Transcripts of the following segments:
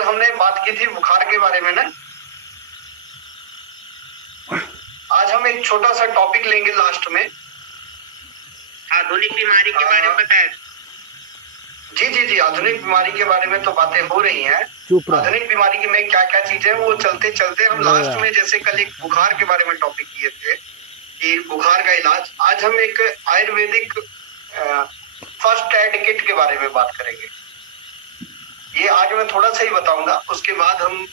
कल हमने बात की थी बुखार के बारे में ना। आज हम एक छोटा सा टॉपिक लेंगे लास्ट में, आधुनिक बीमारी के बारे में बताया। जी जी जी, आधुनिक बीमारी के बारे में तो बातें हो रही हैं। आधुनिक बीमारी की में क्या क्या चीजें वो चलते चलते हम लास्ट में, जैसे कल एक बुखार के बारे में टॉपिक किए थे कि बुखार का इलाज, आज हम एक आयुर्वेदिक फर्स्ट एड किट के बारे में बात करेंगे। ये आज मैं थोड़ा सा ही बताऊंगा, उसके बाद हम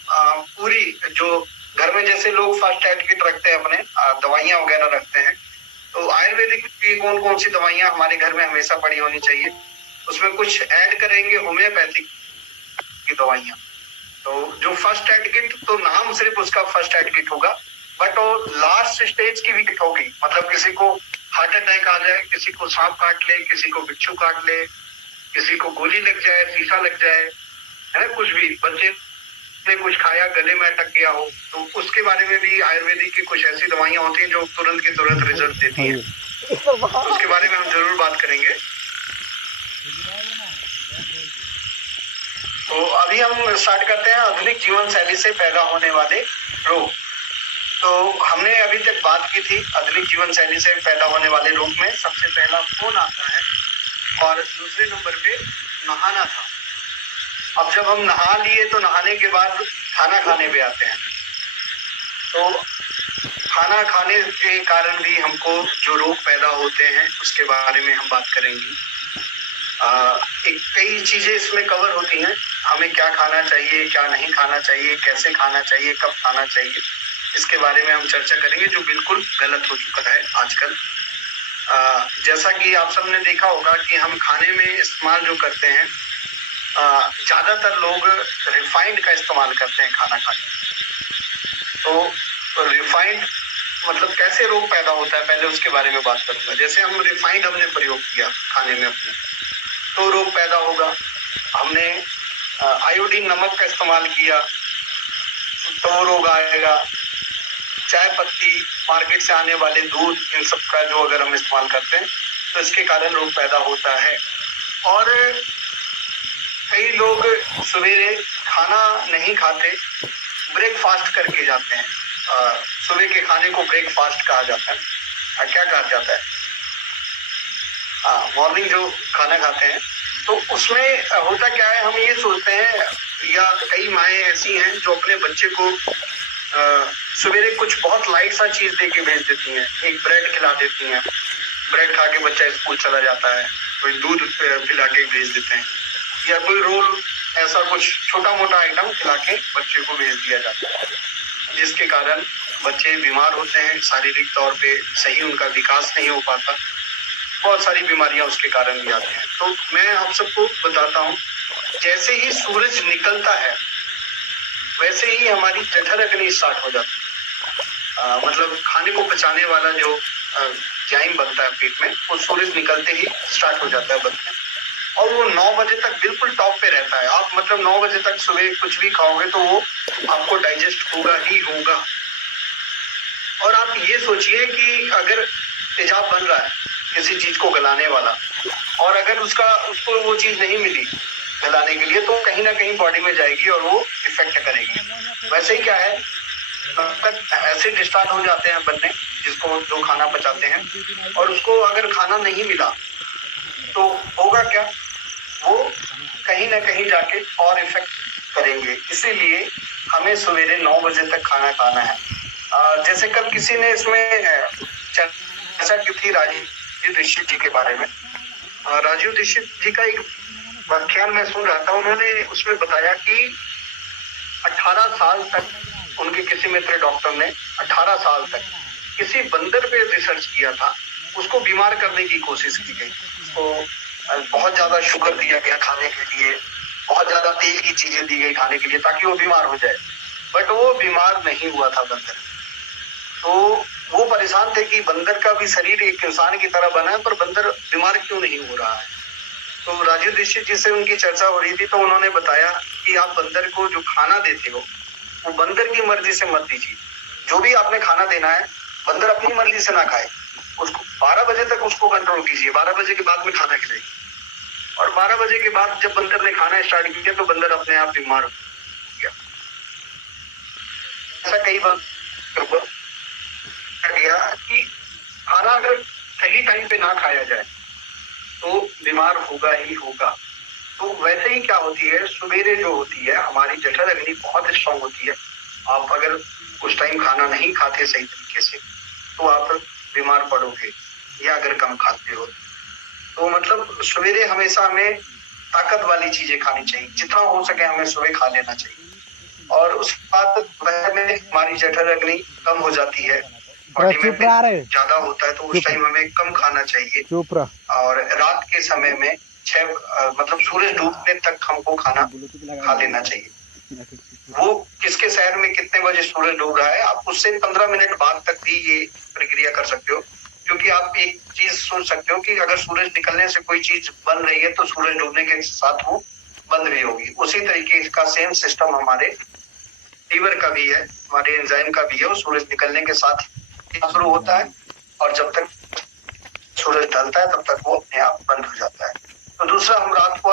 पूरी जो घर में जैसे लोग फर्स्ट एड किट रखते हैं अपने, दवाइयां वगैरह रखते हैं, तो आयुर्वेदिक की कौन कौन सी दवाइयां हमारे घर में हमेशा पड़ी होनी चाहिए, उसमें कुछ ऐड करेंगे होम्योपैथिक की दवाइयां। तो जो फर्स्ट एड किट, तो नाम सिर्फ उसका फर्स्ट एड किट होगा, बट वो लास्ट स्टेज की भी किट होगी। मतलब किसी को हार्ट अटैक आ जाए, किसी को सांप काट ले, किसी को बिच्छू काट ले, किसी को गोली लग जाए, शीशा लग जाए, है ना, कुछ भी, बच्चे ने कुछ खाया गले में अटक गया हो, तो उसके बारे में भी आयुर्वेदिक की कुछ ऐसी दवाइयां होती हैं जो तुरंत के तुरंत रिजल्ट देती हैं। उसके बारे में हम जरूर बात करेंगे। तो अभी हम स्टार्ट करते हैं आधुनिक जीवन शैली से पैदा होने वाले रोग। तो हमने अभी तक बात की थी आधुनिक जीवन शैली से पैदा होने वाले रोग में सबसे पहला फोन आता है और दूसरे नंबर पे नहाना था। अब जब हम नहा लिए तो नहाने के बाद खाना खाने पे आते हैं। तो खाना खाने के कारण भी हमको जो रोग पैदा होते हैं उसके बारे में हम बात करेंगे। एक कई चीजें इसमें कवर होती हैं, हमें क्या खाना चाहिए, क्या नहीं खाना चाहिए, कैसे खाना चाहिए, कब खाना चाहिए, इसके बारे में हम चर्चा करेंगे, जो बिल्कुल गलत हो चुका है आजकल। जैसा कि आप सबने देखा होगा कि हम खाने में इस्तेमाल जो करते हैं, ज्यादातर लोग रिफाइंड का इस्तेमाल करते हैं खाना खाने। तो रिफाइंड मतलब कैसे रोग पैदा होता है, पहले उसके बारे में बात करूंगा। जैसे हम रिफाइंड हमने प्रयोग किया खाने में अपने, तो रोग पैदा होगा। हमने आयोडीन नमक का इस्तेमाल किया तो रोग आएगा। चाय पत्ती, मार्केट से आने वाले दूध, इन सब का जो अगर हम इस्तेमाल करते हैं तो इसके कारण रोग पैदा होता है। और कई लोग सवेरे खाना नहीं खाते, ब्रेकफास्ट करके जाते हैं। सुबह के खाने को ब्रेकफास्ट कहा जाता है। क्या कहा जाता है, मॉर्निंग जो खाना खाते हैं, तो उसमें होता क्या है, हम ये सोचते हैं, या कई माएँ ऐसी हैं जो अपने बच्चे को सवेरे कुछ बहुत लाइट सा चीज दे के भेज देती हैं। एक ब्रेड खिला देती हैं, ब्रेड खा के बच्चा स्कूल चला जाता है। कोई दूध पिला के भेज देते हैं, या कोई रोल, ऐसा कुछ छोटा मोटा आइटम खिला के बच्चे को भेज दिया जाता है, जिसके कारण बच्चे बीमार होते हैं, शारीरिक तौर पे सही उनका विकास नहीं हो पाता, बहुत सारी बीमारियां उसके कारण भी आती हैं। तो मैं आप सबको बताता हूँ, जैसे ही सूरज निकलता है वैसे ही हमारी जठर अग्नि स्टार्ट हो जाती है। मतलब खाने को पचाने वाला जो जाइम बनता है पेट में, वो सूरज निकलते ही स्टार्ट हो जाता है बनने, और वो 9 बजे तक बिल्कुल टॉप पे रहता है। आप मतलब 9 बजे तक सुबह कुछ भी खाओगे तो वो आपको डाइजेस्ट होगा ही होगा। और आप ये सोचिए कि अगर तेजाब बन रहा है किसी चीज को गलाने वाला, और अगर उसको वो चीज नहीं मिली गलाने के लिए, तो कहीं ना कहीं बॉडी में जाएगी और वो इफेक्ट करेगी। वैसे ही क्या है, एसिड स्टार्ट हो जाते हैं बनने, जिसको जो खाना पचाते हैं, और उसको अगर खाना नहीं मिला तो होगा क्या, वो कहीं ना कहीं जाके और इफेक्ट करेंगे। इसीलिए हमें सवेरे 9 बजे तक खाना खाना है। जैसे कल किसी ने इसमें चर्चा की थी राजीव दीक्षित जी के बारे में। राजीव दीक्षित जी का एक व्याख्यान में सुन रहा था, उन्होंने उसमें बताया कि 18 साल तक उनके किसी मित्र डॉक्टर ने 18 साल तक किसी बंदर पे रिसर्च किया था, उसको बीमार करने की कोशिश की गई। उसको बहुत ज्यादा शुगर दिया गया खाने के लिए, बहुत ज्यादा तेल की चीजें दी गई खाने के लिए ताकि वो बीमार हो जाए, बट वो बीमार नहीं हुआ था बंदर। तो वो परेशान थे कि बंदर का भी शरीर एक इंसान की तरह बना है, पर बंदर बीमार क्यों नहीं हो रहा है। तो राजीव दीक्षित जी से उनकी चर्चा हो रही थी, तो उन्होंने बताया कि आप बंदर को जो खाना देते हो वो बंदर की मर्जी से मत दीजिए। जो भी आपने खाना देना है, बंदर अपनी मर्जी से ना खाए, उसको 12 बजे तक उसको कंट्रोल कीजिए। 12 बजे के बाद में खाना खिलाइए, और 12 बजे के बाद जब बंदर ने खाना स्टार्ट किया तो बंदर अपने आप बीमार हो। ऐसा कई बार गया कि खाना अगर सही टाइम पे ना खाया जाए तो बीमार होगा ही होगा। तो वैसे ही क्या होती है, सवेरे जो होती है हमारी जठर अग्नि बहुत स्ट्रांग होती है। आप अगर उस टाइम खाना नहीं खाते सही तरीके से तो आप बीमार पड़ोगे, या अगर कम खाते हो तो मतलब सवेरे हमेशा हमें ताकत वाली चीजें खानी चाहिए, जितना हो सके हमें सुबह खा लेना चाहिए। और उसके बाद दोपहर में हमारी जठर अग्नि कम हो जाती है, बॉडी में ज्यादा होता है तो उस टाइम हमें कम खाना चाहिए। और रात के समय में मतलब सूरज डूबने तक हमको खाना खा लेना चाहिए। वो किसके शहर में कितने बजे सूरज डूब रहा है, आप उससे 15 मिनट बाद तक भी ये प्रक्रिया कर सकते हो। क्योंकि आप एक चीज सोच सकते हो कि अगर सूरज निकलने से कोई चीज बन रही है तो सूरज डूबने के साथ वो बंद भी होगी। उसी तरीके का सेम सिस्टम हमारे लीवर का भी है, हमारे एंजाइम का भी है। वो सूरज निकलने के साथ शुरू होता है और जब तक सूरज ढलता है तब तक वो अपने आप बंद हो जाता है। तो दूसरा, हम रात को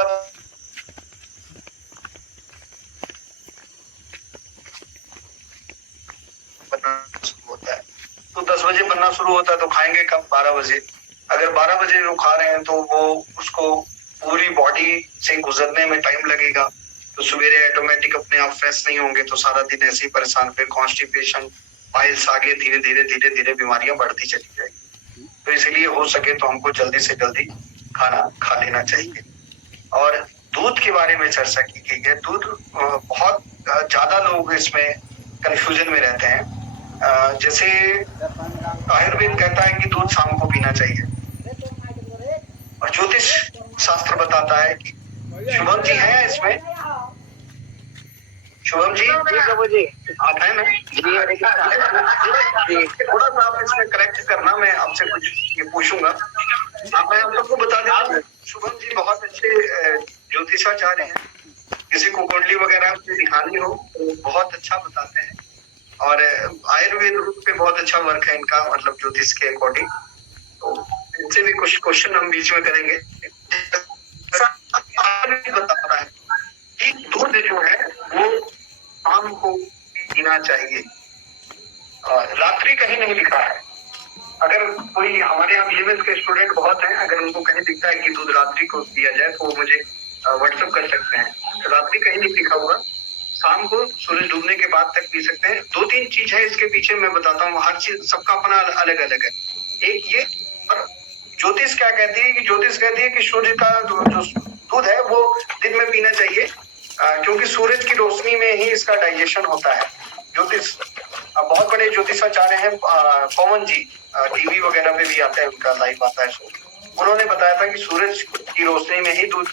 होता है तो 10 बजे बनना शुरू होता है तो खाएंगे कब, 12 बजे। अगर 12 बजे जो खा रहे हैं तो वो उसको पूरी बॉडी से गुजरने में टाइम लगेगा, तो सवेरे ऑटोमेटिक अपने आप फ्रेश नहीं होंगे तो सारा दिन ऐसे ही परेशान, फिर कॉन्स्टिपेशन, पाइल्स, आगे धीरे धीरे बीमारियां बढ़ती चली जाएगी। तो इसलिए हो सके तो हमको जल्दी से जल्दी खाना खा लेना चाहिए। और दूध के बारे में चर्चा की गई है। दूध बहुत ज्यादा लोग इसमें कंफ्यूजन में रहते हैं। जैसे आयुर्वेद कहता है कि दूध शाम को पीना चाहिए, और ज्योतिष शास्त्र बताता है कि, शुभम जी हैं इसमें? शुभम जी आप हैं ना? थोड़ा सा आप इसमें करेक्ट करना, मैं आपसे कुछ ये पूछूंगा। मैं आप सबको बता देता हूँ, शुभम जी बहुत अच्छे ज्योतिषाचार्य हैं। किसी को कुंडली वगैरह दिखानी हो तो बहुत अच्छा बताते हैं, और आयुर्वेद रूप पे बहुत अच्छा वर्क है इनका, मतलब ज्योतिष के अकॉर्डिंग। तो इनसे भी कुछ क्वेश्चन हम बीच में करेंगे। बताता है कि दूध जो है वो शाम को पीना चाहिए, और रात्रि कहीं नहीं लिखा है। अगर कोई हमारे यहाँ बीएमएस के स्टूडेंट बहुत हैं, अगर उनको कहीं दिखता है कि दूध रात्रि को पिया जाए तो वो मुझे व्हाट्सएप कर सकते हैं। रात्रि कहीं नहीं लिखा हुआ, शाम को सूरज डूबने के बाद तक पी सकते हैं। 2-3 चीज है इसके पीछे, मैं बताता हूँ। हर चीज सबका अपना अलग अलग है। एक ये, और ज्योतिष क्या कहती है कि ज्योतिष कहती है कि सूर्य का जो दूध है वो दिन में पीना चाहिए, क्योंकि सूरज की रोशनी में ही इसका डाइजेशन होता है। ज्योतिष बहुत बड़े ज्योतिषाचार्य हैं, पवन जी, टीवी वगैरह पे भी आते हैं, उनका लाइव आता है शो। उन्होंने बताया था कि सूरज की रोशनी में ही दूध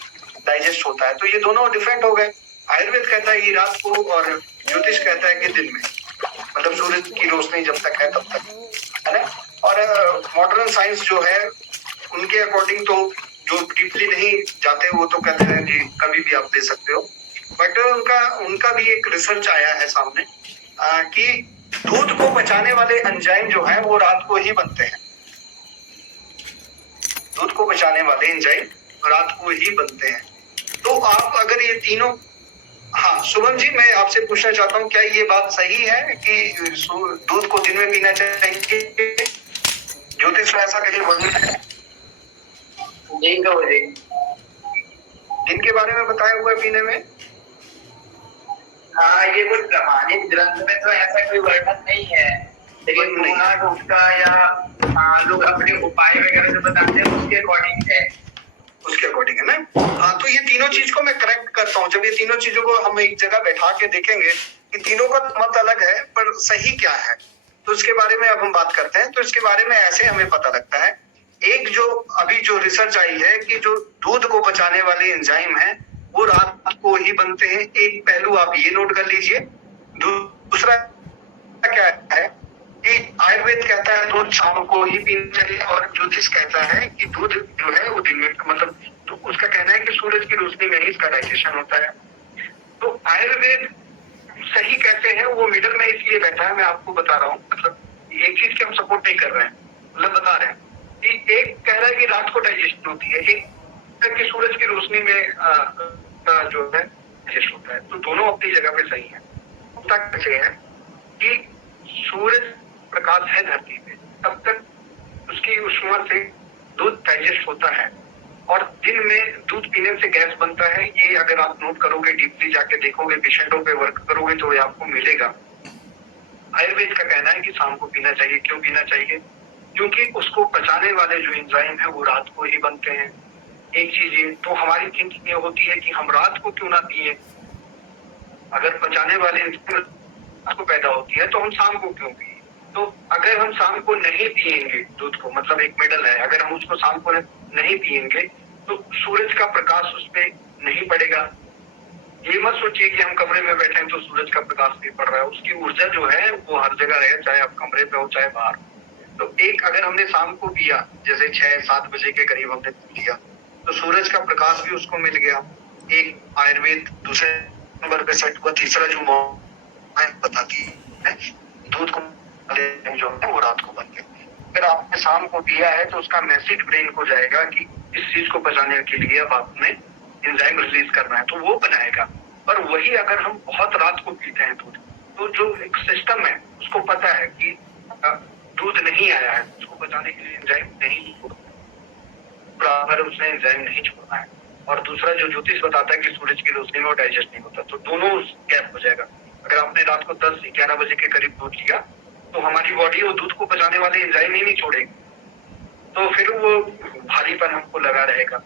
डाइजेस्ट होता है। तो ये दोनों डिफरेंट हो गए। आयुर्वेद कहता है कि रात को, और ज्योतिष कहता है कि दिन में, मतलब सूरज की रोशनी जब तक है तब तक, है ना। और मॉडर्न साइंस जो है उनके अकॉर्डिंग तो जो डीपली नहीं जाते वो तो कहते हैं कि कभी भी आप ले सकते हो। बट उनका भी एक रिसर्च आया है सामने कि दूध को बचाने वाले एंजाइम जो है वो रात को ही बनते हैं। दूध को बचाने वाले एंजाइम रात को ही बनते हैं। तो आप अगर ये तीनों, हाँ शुभम जी, मैं आपसे पूछना चाहता हूँ, क्या ये बात सही है कि दूध को दिन में पीना चाहिए? ज्योतिष में ऐसा कहीं वर्णन है? दिन के बारे में बताया हुआ है पीने में? हाँ, ये कुछ प्रमाणित ग्रंथ में तो ऐसा कोई वर्णन नहीं है, लेकिन टोटका या लोग अपने उपाय वगैरह जो बताते हैं उसके अकॉर्डिंग है। उसके अकॉर्डिंग है ना। हाँ, तो ये तीनों चीज को मैं करेक्ट करता हूँ। जब ये तीनों चीजों को हम एक जगह बैठा के देखेंगे कि तीनों का मत अलग है पर सही क्या है, तो इसके बारे में अब हम बात करते हैं। तो इसके बारे में ऐसे हमें पता लगता है, एक जो अभी जो रिसर्च आई है कि जो दूध को बचाने वाले एंजाइम है वो रात को ही बनते हैं। एक पहलू आप ये नोट कर लीजिए। दूसरा क्या है कि आयुर्वेद कहता है दूध शाम को ही पीना चाहिए, और ज्योतिष कहता है कि दूध जो है वो दिन में, मतलब तो उसका कहना है कि सूरज की रोशनी में ही इसका डाइजेशन होता है। तो आयुर्वेद सही कहते हैं, वो मिडल में इसलिए बैठा है, मैं आपको बता रहा हूँ। मतलब एक चीज की हम सपोर्ट नहीं कर रहे हैं, मतलब बता रहे हैं कि एक कह रहा है कि रात को डाइजेशन होती है, एक कि सूरज की रोशनी में जो है डाइजेस्ट होता है। तो दोनों अपनी जगह पे सही है। कैसे है कि सूरज प्रकाश है धरती पे, तब तक उसकी ऊष्मा से दूध डाइजेस्ट होता है और दिन में दूध पीने से गैस बनता है। ये अगर आप नोट करोगे, डीपली जाके देखोगे, पेशेंटों पे वर्क करोगे तो ये आपको मिलेगा। आयुर्वेद का कहना है कि शाम को पीना चाहिए। क्यों पीना चाहिए? क्योंकि उसको पचाने वाले जो एंजाइम है वो रात को ही बनते हैं। एक चीज ये, तो हमारी थिंकिंग ये होती है कि हम रात को क्यों ना पिए। अगर पचाने वाले एंजाइम रात को पैदा होती है तो हम शाम को क्यों पिए? तो अगर हम शाम को नहीं पिएंगे दूध को, मतलब एक मेडल है, अगर हम उसको शाम को नहीं पिएंगे तो सूरज का प्रकाश उस पर नहीं पड़ेगा। ये मत सोचिए कि हम कमरे में बैठे हैं तो सूरज का प्रकाश नहीं पड़ रहा है। उसकी ऊर्जा जो है वो हर जगह रहे, चाहे आप कमरे पे हो चाहे बाहर। तो एक अगर हमने शाम को पिया, जैसे 6-7 बजे के करीब हमने पिया, तो सूरज का प्रकाश भी उसको मिल गया। एक आयुर्वेद दूसरे नंबर पे सेट हुआ। तीसरा जो बताती है दूध को जो है वो रात को बन गया। अगर आपने शाम को पिया है तो उसका मैसेज ब्रेन को जाएगा कि इस चीज को पचाने के लिए अब आपने एंजाइम रिलीज करना है, तो वो बनाएगा। पर वही अगर हम बहुत रात को पीते हैं दूध, तो जो एक सिस्टम है उसको पता है कि दूध नहीं आया है, उसको बचाने के लिए एंजाइम नहीं बराबर उसने एंजाइम नहीं छोड़ना है। और दूसरा जो ज्योतिष बताता है कि सूरज की रोशनी में डाइजेस्ट नहीं होता, तो दोनों गैप हो जाएगा। अगर आपने रात को 10-11 बजे के करीब दूध लिया तो हमारी बॉडी वो दूध को बचाने वाले एंजाइम ही नहीं छोड़ेगी, तो फिर वो भारीपन हमको लगा रहेगा।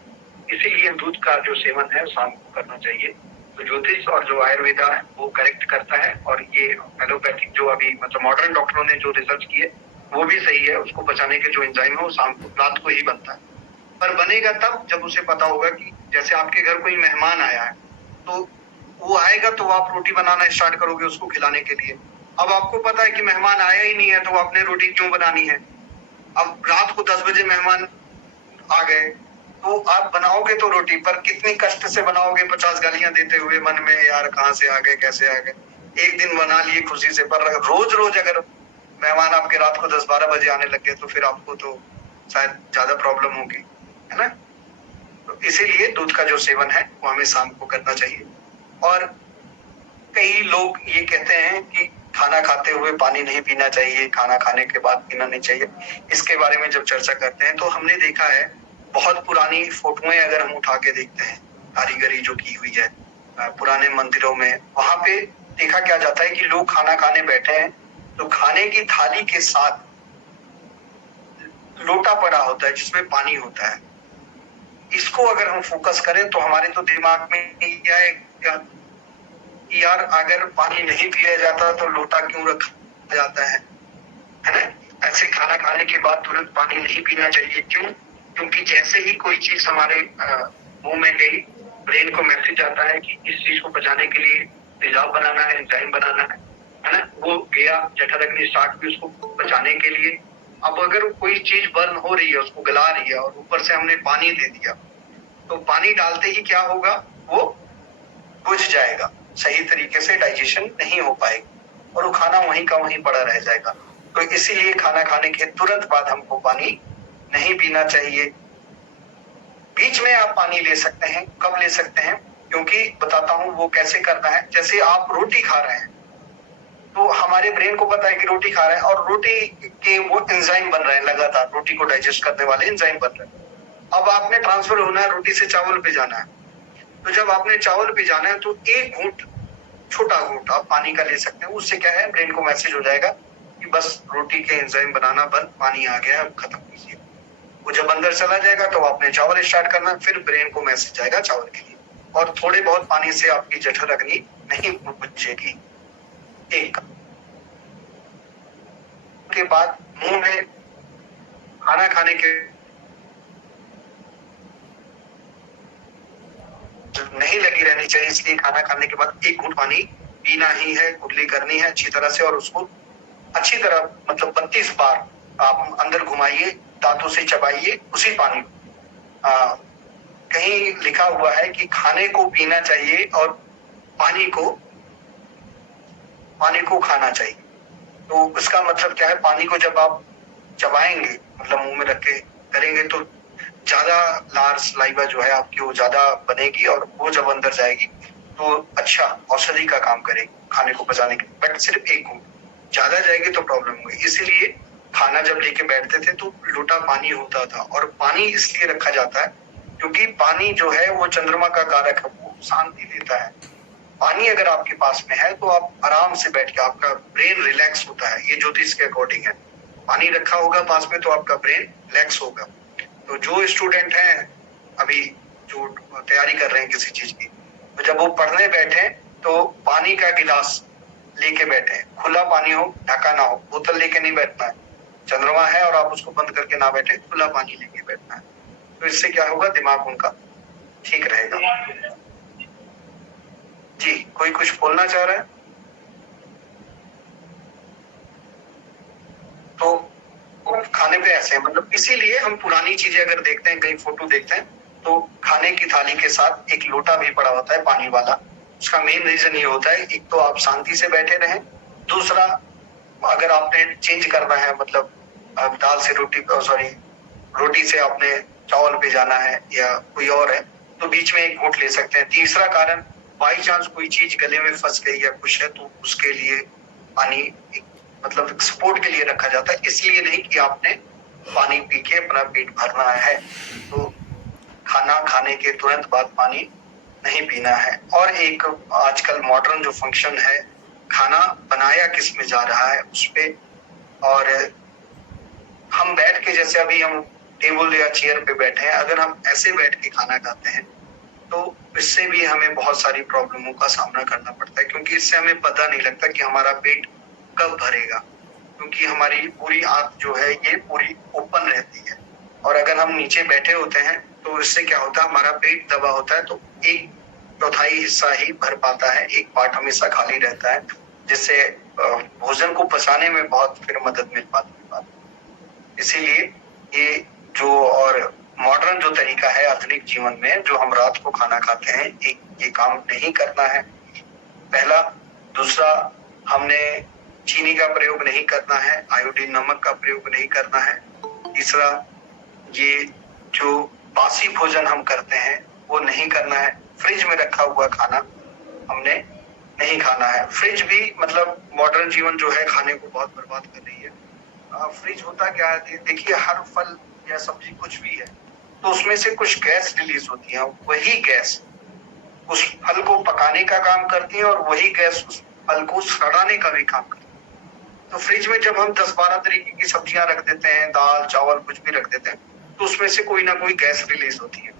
इसीलिए दूध का जो सेवन है शाम को करना चाहिए। तो ज्योतिष और जो आयुर्वेदा है वो करेक्ट करता है, और ये एलोपैथिक जो अभी मतलब मॉडर्न डॉक्टरों ने जो रिसर्च किए वो भी सही है। उसको बचाने के जो एंजाइम है वो शाम को रात को ही बनता है, पर बनेगा तब जब उसे पता होगा कि जैसे आपके घर कोई मेहमान आया है तो वो आएगा तो आप रोटी बनाना स्टार्ट करोगे उसको खिलाने के लिए। अब आपको पता है कि मेहमान आया ही नहीं है तो आपने रोटी क्यों बनानी है। अब रात को 10 बजे मेहमान आ गए तो आप बनाओगे तो रोटी, पर कितनी कष्ट से बनाओगे, 50 गालियां देते हुए मन में, यार कहाँ से आ गए, कैसे आ गए। एक दिन बना लिए खुशी से, पर रोज रोज अगर मेहमान आपके रात को 10-12 बजे आने लग गए तो फिर आपको तो शायद ज्यादा प्रॉब्लम होगी, है ना। तो इसीलिए दूध का जो सेवन है वो हमें शाम को करना चाहिए। और कई लोग ये कहते हैं कि खाना खाते हुए पानी नहीं पीना चाहिए, खाना खाने के बाद पीना नहीं चाहिए। इसके बारे में जब चर्चा करते हैं तो हमने देखा है बहुत पुरानी फोटोएं अगर हम उठा के देखते हैं, कारीगरी जो की हुई है पुराने मंदिरों में, वहां पे देखा क्या जाता है कि लोग खाना खाने बैठे हैं तो खाने की थाली के साथ लोटा पड़ा होता है जिसमें पानी होता है। इसको अगर हम फोकस करें तो हमारे तो दिमाग में क्या है कि यार अगर पानी नहीं पिया जाता तो लोटा क्यों रखा जाता है ना। ऐसे खाना खाने के बाद तुरंत पानी नहीं पीना चाहिए। क्यों? क्योंकि जैसे ही कोई चीज हमारे मुंह में गई, ब्रेन को मैसेज आता है कि इस चीज को बचाने के लिए तेजाब बनाना है, एंजाइम बनाना है ना। वो गया, जठराग्नि स्टार्ट हुई उसको बचाने के लिए। अब अगर कोई चीज बर्न हो रही है, उसको गला रही है और ऊपर से हमने पानी दे दिया, तो पानी डालते ही क्या होगा, वो बुझ जाएगा, सही तरीके से डाइजेशन नहीं हो पाएगी और वो खाना वहीं का वहीं पड़ा रह जाएगा। तो इसीलिए खाना खाने के तुरंत बाद हमको पानी नहीं पीना चाहिए। बीच में आप पानी ले सकते हैं। कब ले सकते हैं? क्योंकि बताता हूं वो कैसे करना है। जैसे आप रोटी खा रहे हैं तो हमारे ब्रेन को पता है कि रोटी खा रहे हैं और रोटी के वो एंजाइम बन रहे हैं, लगातार रोटी को डाइजेस्ट करने वाले एंजाइम बन रहे हैं। अब आपने ट्रांसफर होना है, रोटी से चावल पे जाना है। तो जब आपने चावल पे जाना है तो एक घूंट, छोटा घूंट आप पानी का ले सकते हैं। उससे क्या है, ब्रेन को मैसेज हो जाएगा कि बस रोटी के एंजाइम बनाना बंद, पानी आ गया, अब खत्म कीजिए। वो जब अंदर चला जाएगा तो आपने चावल स्टार्ट करना, फिर ब्रेन को मैसेज आएगा चावल के लिए। और थोड़े बहुत पानी से आपकी जठराग्नि नहीं बुझेगी। एक के बाद मुंह में खाना खाने के नहीं लगी रहनी चाहिए, इसलिए खाना खाने के बाद एक घूंट पानी पीना ही है, कुल्ली करनी है अच्छी तरह से और उसको अच्छी तरह मतलब 32 बार आप अंदर घुमाइए, दांतों से चबाइए उसी पानी को। कहीं लिखा हुआ है कि खाने को पीना चाहिए और पानी को खाना चाहिए। तो इसका मतलब क्या है, पानी को जब आप चबाएंगे मतलब मुंह में रख के करेंगे तो ज्यादा लार सलाइवा जो है आपकी वो ज्यादा बनेगी और वो जब अंदर जाएगी तो अच्छा औषधि का काम करेगी खाने को पचाने के। बट सिर्फ एक घूंट, ज्यादा जाएगी तो प्रॉब्लम होगी। इसीलिए खाना जब लेके बैठते थे तो लोटा पानी होता था, और पानी इसलिए रखा जाता है क्योंकि पानी जो है वो चंद्रमा का कारक है, वो शांति देता है। पानी अगर आपके पास में है तो आप आराम से बैठ के, आपका ब्रेन रिलैक्स होता है, ये ज्योतिष के अकॉर्डिंग है। पानी रखा होगा पास में तो आपका ब्रेन रिलैक्स होगा। तो जो स्टूडेंट हैं अभी जो तैयारी कर रहे हैं किसी चीज की, तो जब वो पढ़ने बैठे तो पानी का गिलास लेके बैठे, खुला पानी हो, ढका ना हो, बोतल लेके नहीं बैठना है। चंद्रमा है और आप उसको बंद करके ना बैठे, खुला पानी लेके बैठना है। तो इससे क्या होगा, दिमाग उनका ठीक रहेगा। जी, कोई कुछ बोलना चाह रहा है? तो खाने पे ऐसे है, मतलब इसीलिए हम पुरानी चीजें अगर देखते हैं, कहीं फोटो देखते हैं, तो खाने की थाली के साथ एक लोटा भी पड़ा होता है पानी वाला। उसका मेन रीजन ये होता है, एक तो आप शांति से बैठे रहें, दूसरा अगर आपने चेंज करना है, मतलब दाल से रोटी, सॉरी रोटी से आपने चावल पे जाना है या कोई और है, तो बीच में एक घूंट ले सकते हैं। तीसरा कारण, बाई चांस कोई चीज गले में फंस गई या कुछ है तो उसके लिए पानी मतलब सपोर्ट के लिए रखा जाता है, इसलिए नहीं कि आपने पानी पी के अपना पेट भरना है। तो खाना खाने के तुरंत बाद पानी नहीं पीना है। और एक आजकल मॉडर्न जो फंक्शन है, खाना बनाया किस में जा रहा है उस पे, और हम बैठ के, जैसे अभी हम टेबल या चेयर पे बैठे हैं, अगर हम ऐसे बैठ के खाना खाते हैं तो इससे भी हमें बहुत सारी प्रॉब्लमों का सामना करना पड़ता है, क्योंकि इससे हमें पता नहीं लगता कि हमारा पेट कब भरेगा, क्योंकि हमारी पूरी आंख जो है ये पूरी ओपन रहती है। और अगर हम नीचे बैठे होते हैं तो इससे क्या होता है, हमारा पेट दबा होता है, तो एक चौथाई हिस्सा ही भर पाता है, एक पार्ट हमेशा खाली रहता है, जिससे भोजन को पचाने में बहुत फिर मदद मिल पाती है। इसीलिए ये जो और मॉडर्न जो तरीका है आधुनिक जीवन में, जो हम रात को खाना खाते हैं, ये काम नहीं करना है, पहला। दूसरा, हमने चीनी का प्रयोग नहीं करना है, आयोडीन नमक का प्रयोग नहीं करना है। तीसरा, ये जो बासी भोजन हम करते हैं वो नहीं करना है। फ्रिज में रखा हुआ खाना हमने नहीं खाना है। फ्रिज भी मतलब मॉडर्न जीवन जो है खाने को बहुत बर्बाद कर रही है। फ्रिज होता क्या है, देखिए हर फल या सब्जी कुछ भी है तो उसमें से कुछ गैस रिलीज होती है, वही गैस उस फल को पकाने का काम करती है और वही गैस उस फल को सड़ाने का भी काम करती है। तो फ्रिज में जब हम 10-12 तरीके की सब्जियां रख देते हैं, दाल चावल कुछ भी रख देते हैं, तो उसमें से कोई ना कोई गैस रिलीज होती है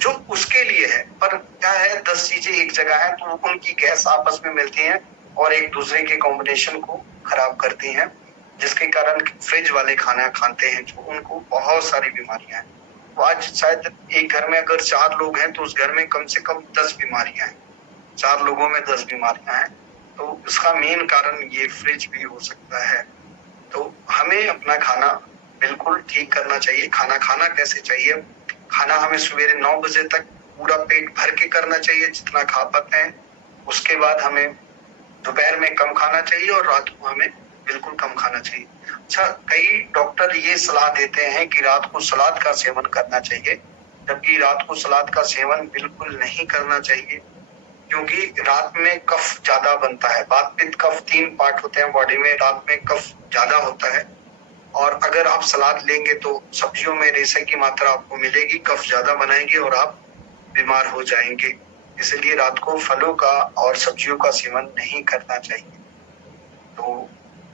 जो उसके लिए है। पर क्या है, 10 चीजें एक जगह है तो उनकी गैस आपस में मिलती है और एक दूसरे के कॉम्बिनेशन को खराब करती हैं, जिसके कारण फ्रिज वाले खाना खाते हैं जो उनको बहुत सारी बीमारियां हैं। तो आज शायद एक घर में अगर 4 लोग हैं तो उस घर में कम से कम 10 बीमारियां हैं, 4 लोगों में 10 बीमारियां हैं। तो इसका मेन कारण ये फ्रिज भी हो सकता है। तो हमें अपना खाना बिल्कुल ठीक करना चाहिए। खाना खाना कैसे चाहिए, खाना हमें सवेरे 9 बजे तक पूरा पेट भर के करना चाहिए जितना खा पाते हैं। उसके बाद हमें दोपहर में कम खाना चाहिए और रात को हमें बिल्कुल कम खाना चाहिए। अच्छा, कई डॉक्टर ये सलाह देते हैं कि रात को सलाद का सेवन करना चाहिए, जबकि रात को सलाद का सेवन बिल्कुल नहीं करना चाहिए, क्योंकि रात में कफ ज्यादा बनता है। वात पित्त कफ 3 पार्ट होते हैं बॉडी में, रात में कफ ज्यादा होता है। और अगर आप सलाद लेंगे तो सब्जियों में रेशे की मात्रा आपको मिलेगी, कफ ज्यादा बनाएगी और आप बीमार हो जाएंगे। इसलिए रात को फलों का और सब्जियों का सेवन नहीं करना चाहिए। तो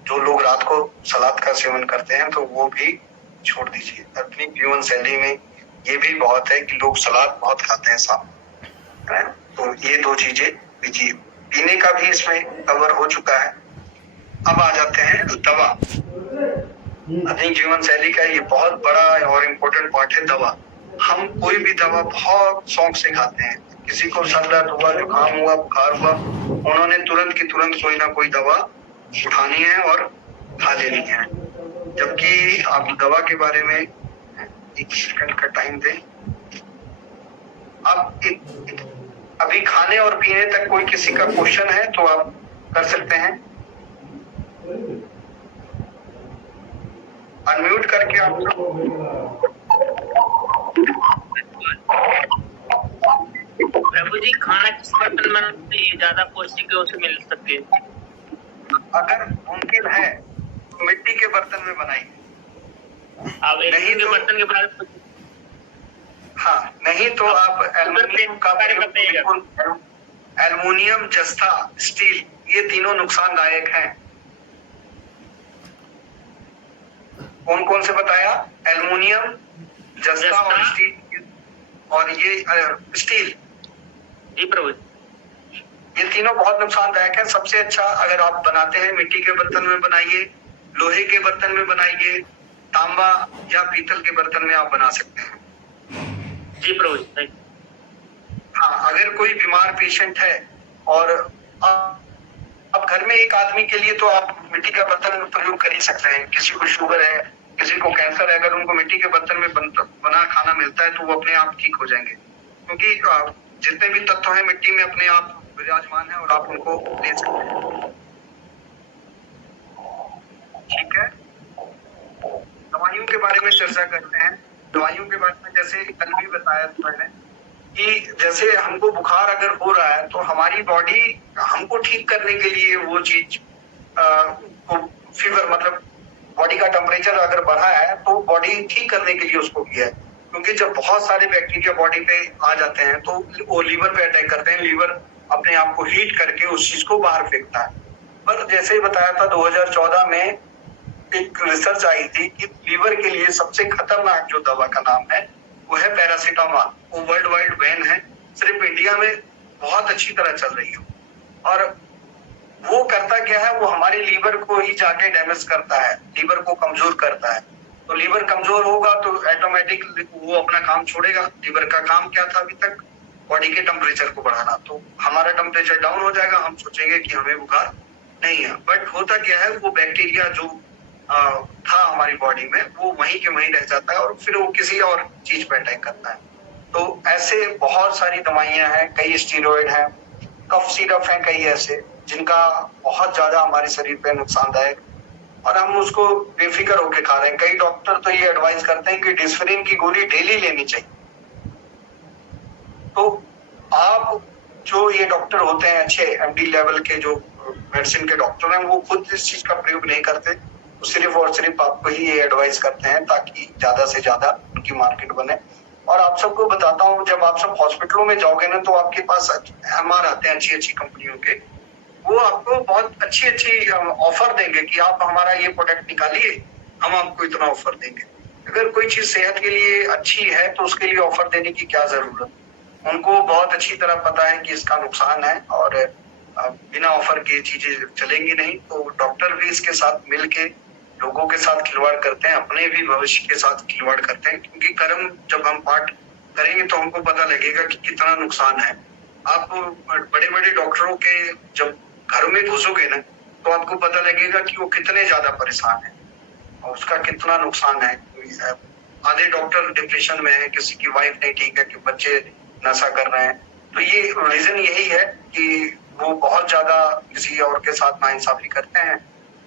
जो लोग रात को सलाद का सेवन करते हैं तो वो भी छोड़ दीजिए। अपनी जीवन शैली में ये भी बहुत है कि लोग सलाद बहुत खाते हैं शाम में, तो ये 2 चीजें लीजिए। पीने का भी इसमें कवर हो चुका है। अब आ जाते हैं दवा। अपनी जीवन शैली का ये बहुत बड़ा और इम्पोर्टेंट पार्ट है दवा। हम कोई भी दवा बहुत शौक से खाते हैं। किसी को सर दर्द हुआ, जुकाम हुआ, बुखार हुआ, उन्होंने तुरंत की तुरंत कोई ना कोई दवा उठानी है और खा लेनी है। जबकि आप दवा के बारे में 1 सेकंड का टाइम दें। अब अभी खाने और पीने तक कोई किसी का क्वेश्चन है तो आप कर सकते हैं, अनम्यूट करके आप। प्रभु जी, खाना किस बर्तन में चाहिए ज्यादा पौष्टिक है उसे मिल सके? अगर मुमकिन है तो मिट्टी के बर्तन में बनाइए। अब नहीं के तो बर्तन के बारे में हाँ, नहीं तो आप एल्युमिनियम का प्रयोग, बिल्कुल एल्युमिनियम, जस्ता, स्टील, ये तीनों नुकसानदायक हैं। कौन कौन से बताया? एल्युमिनियम, जस्ता और स्टील, और ये स्टील, जी प्रभु। ये तीनों बहुत नुकसानदायक है। सबसे अच्छा अगर आप बनाते हैं मिट्टी के बर्तन में बनाइए, लोहे के बर्तन में बनाइए, तांबा या पीतल के बर्तन में आप बना सकते हैं। जी प्रभु। हाँ, अगर कोई बीमार पेशेंट है और अब घर में एक आदमी के लिए तो आप मिट्टी का बर्तन प्रयोग कर ही सकते हैं। किसी को शुगर है, किसी को कैंसर है, अगर उनको मिट्टी के बर्तन में बना खाना मिलता है तो वो अपने आप ठीक हो जाएंगे, क्योंकि जितने भी तत्व हैं मिट्टी में अपने आप विराजमान है और आप उनको ले सकते हैं। ठीक है, दवाइयों के बारे में चर्चा करते हैं। दवाइयों के बारे में जैसे कल भी बताया था मैंने कि जैसे हमको बुखार अगर हो रहा है तो हमारी बॉडी हमको ठीक करने के लिए वो चीज फीवर मतलब बॉडी का टेम्परेचर अगर बढ़ा है तो बॉडी ठीक करने के लिए उसको किया है, क्योंकि जब बहुत सारे बैक्टीरिया बॉडी पे आ जाते हैं तो वो लीवर पे अटैक करते हैं, लीवर अपने आप को हीट करके उस चीज को बाहर फेंकता है। पर जैसे ही बताया था 2014 में एक रिसर्च आई थी कि लीवर के लिए सबसे खतरनाक जो दवा का नाम है वो है पैरासीटामोल। वो वर्ल्ड वाइड बैन है, सिर्फ इंडिया में बहुत अच्छी तरह चल रही है। और वो करता क्या है, वो हमारे लीवर को ही जाके डैमेज करता है, लीवर को कमजोर करता है। तो लीवर कमजोर होगा तो ऑटोमेटिक वो अपना काम छोड़ेगा। लीवर का काम क्या था अभी तक? बॉडी के टेम्परेचर को बढ़ाना। तो हमारा टेम्परेचर डाउन हो जाएगा, हम सोचेंगे कि हमें बुखार नहीं है, बट होता क्या है, वो बैक्टीरिया जो था हमारी बॉडी में वो वहीं के वहीं रह जाता है और फिर वो किसी और चीज पे अटैक करता है। तो ऐसे बहुत सारी दवाइयां हैं, कई स्टीरॉयड हैं, कफ सिरप हैं कई ऐसे जिनका बहुत ज्यादा हमारे शरीर पे नुकसानदायक, और हम उसको बेफिक्र होके खा रहे हैं। कई डॉक्टर तो ये एडवाइस करते हैं कि डिस्फेरिन की गोली डेली लेनी चाहिए। तो आप जो ये डॉक्टर होते हैं अच्छे एमडी लेवल के जो मेडिसिन के डॉक्टर हैं, वो खुद इस चीज का प्रयोग नहीं करते, वो सिर्फ और सिर्फ आपको ही ये एडवाइस करते हैं ताकि ज्यादा से ज्यादा उनकी मार्केट बने। और आप सबको बताता हूँ, जब आप सब हॉस्पिटलों में जाओगे ना तो आपके पास एमआर आते हैं अच्छी अच्छी कंपनियों के, वो आपको बहुत अच्छी अच्छी ऑफर देंगे कि आप हमारा ये प्रोडक्ट निकालिए, हम आपको इतना ऑफर देंगे। अगर कोई चीज सेहत के लिए अच्छी है तो उसके लिए ऑफर देने की क्या जरूरत? उनको बहुत अच्छी तरह पता है कि इसका नुकसान है और बिना ऑफर के चीजें चलेंगी नहीं। तो डॉक्टर भी इसके साथ मिलके लोगों के साथ खिलवाड़ करते हैं, अपने भी भविष्य के साथ खिलवाड़ करते हैं, क्योंकि कर्म जब हम पाठ करेंगे तो हमको पता लगेगा कि कितना नुकसान है। आप बड़े बड़े डॉक्टरों के जब घरों में घुसोगे ना तो आपको पता लगेगा कि वो कितने ज्यादा परेशान है और उसका कितना नुकसान है। आधे डॉक्टर डिप्रेशन में है, किसी की वाइफ नहीं ठीक है, कि बच्चे नशा कर रहे हैं। तो ये रीजन यही है कि वो बहुत ज्यादा किसी और के साथ नाइंसाफी करते हैं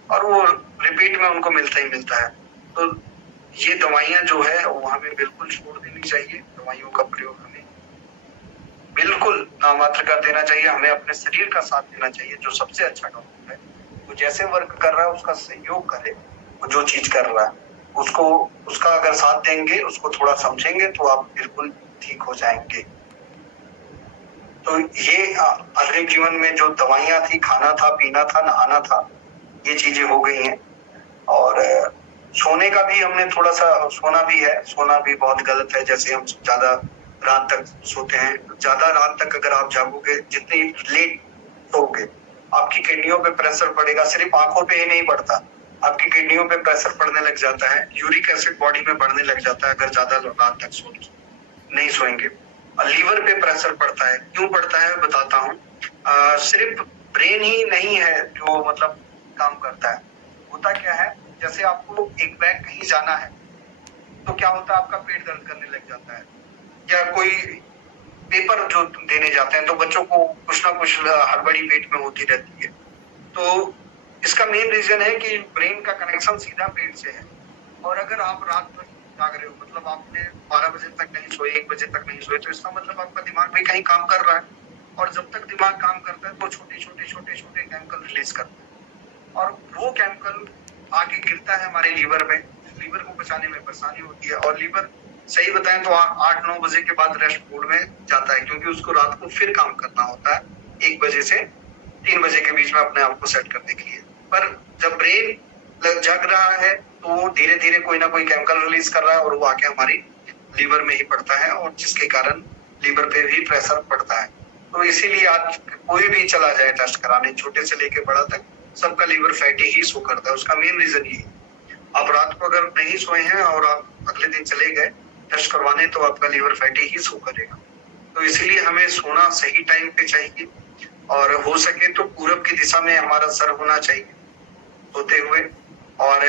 और वो रिपीट में उनको मिलता ही मिलता है। तो ये दवाइयां जो है वो हमें बिल्कुल छोड़ देनी चाहिए। दवाइयों का प्रयोग हमें बिल्कुल नामात्र कर देना चाहिए। हमें अपने शरीर का साथ देना चाहिए। जो सबसे अच्छा डॉक्टर है वो जैसे वर्क कर रहा है उसका सहयोग करे, वो जो चीज कर रहा है उसको उसका अगर साथ देंगे, उसको थोड़ा समझेंगे तो आप बिल्कुल ठीक हो जाएंगे। तो ये आधुनिक जीवन में जो दवाइयां थी, खाना था, पीना था, नहाना था, ये चीजें हो गई हैं। और सोने का भी हमने थोड़ा सा, सोना भी है, सोना भी बहुत गलत है। जैसे हम ज्यादा रात तक सोते हैं, ज्यादा रात तक अगर आप जागोगे, जितनी लेट सोओगे आपकी किडनियों पे प्रेशर पड़ेगा। सिर्फ आंखों पे ही नहीं पड़ता, आपकी किडनियों पे प्रेशर पड़ने लग जाता है, यूरिक एसिड बॉडी में बढ़ने लग जाता है अगर ज्यादा रात तक नहीं सोएंगे। और लीवर पे प्रेशर पड़ता है। क्यों पड़ता है बताता हूँ। सिर्फ ब्रेन ही नहीं है जो मतलब काम करता है। होता क्या है, जैसे आपको एक बैग कहीं जाना है तो क्या होता है, आपका पेट दर्द करने लग जाता है। या कोई पेपर जो देने जाते हैं तो बच्चों को कुछ ना कुछ हड़बड़ी पेट में होती रहती है। तो इसका मेन रीजन है कि ब्रेन का कनेक्शन सीधा पेट से है। और अगर आप रात भर जाग रहे हो, मतलब आपने 12 बजे तक नहीं सोए, 1 बजे तक नहीं सोए, तो इसका मतलब आपका दिमाग भी कहीं काम कर रहा है। और जब तक दिमाग काम करता है तो छोटे छोटे केमिकल रिलीज करता है। और वो केमिकल आके गिरता है हमारे लीवर में, लीवर को बचाने में परेशानी होती है। और लीवर सही बताएं तो 8-9 बजे के बाद रेस्ट मोड में जाता है, क्योंकि उसको रात को फिर काम करना होता है 1 बजे से 3 बजे के बीच में अपने आप को सेट करने के लिए। पर जब ब्रेन जग रहा है तो वो धीरे धीरे कोई ना कोई केमिकल रिलीज कर रहा है और वो आके हमारी लीवर में ही पड़ता है, और जिसके कारण लीवर पे भी प्रेशर पड़ता है। तो इसीलिए आज कोई भी चला जाए टेस्ट कराने, छोटे से लेके बड़ा तक, सबका लीवर फैटी ही शो करता है। उसका मेन रीजन ये है। आप रात को अगर नहीं सोए हैं और आप अगले दिन चले गए टेस्ट करवाने, तो आपका लीवर फैटी ही शो करेगा। तो इसीलिए हमें सोना सही टाइम पे चाहिए, और हो सके तो पूरब की दिशा में हमारा सर होना चाहिए सोते हुए, और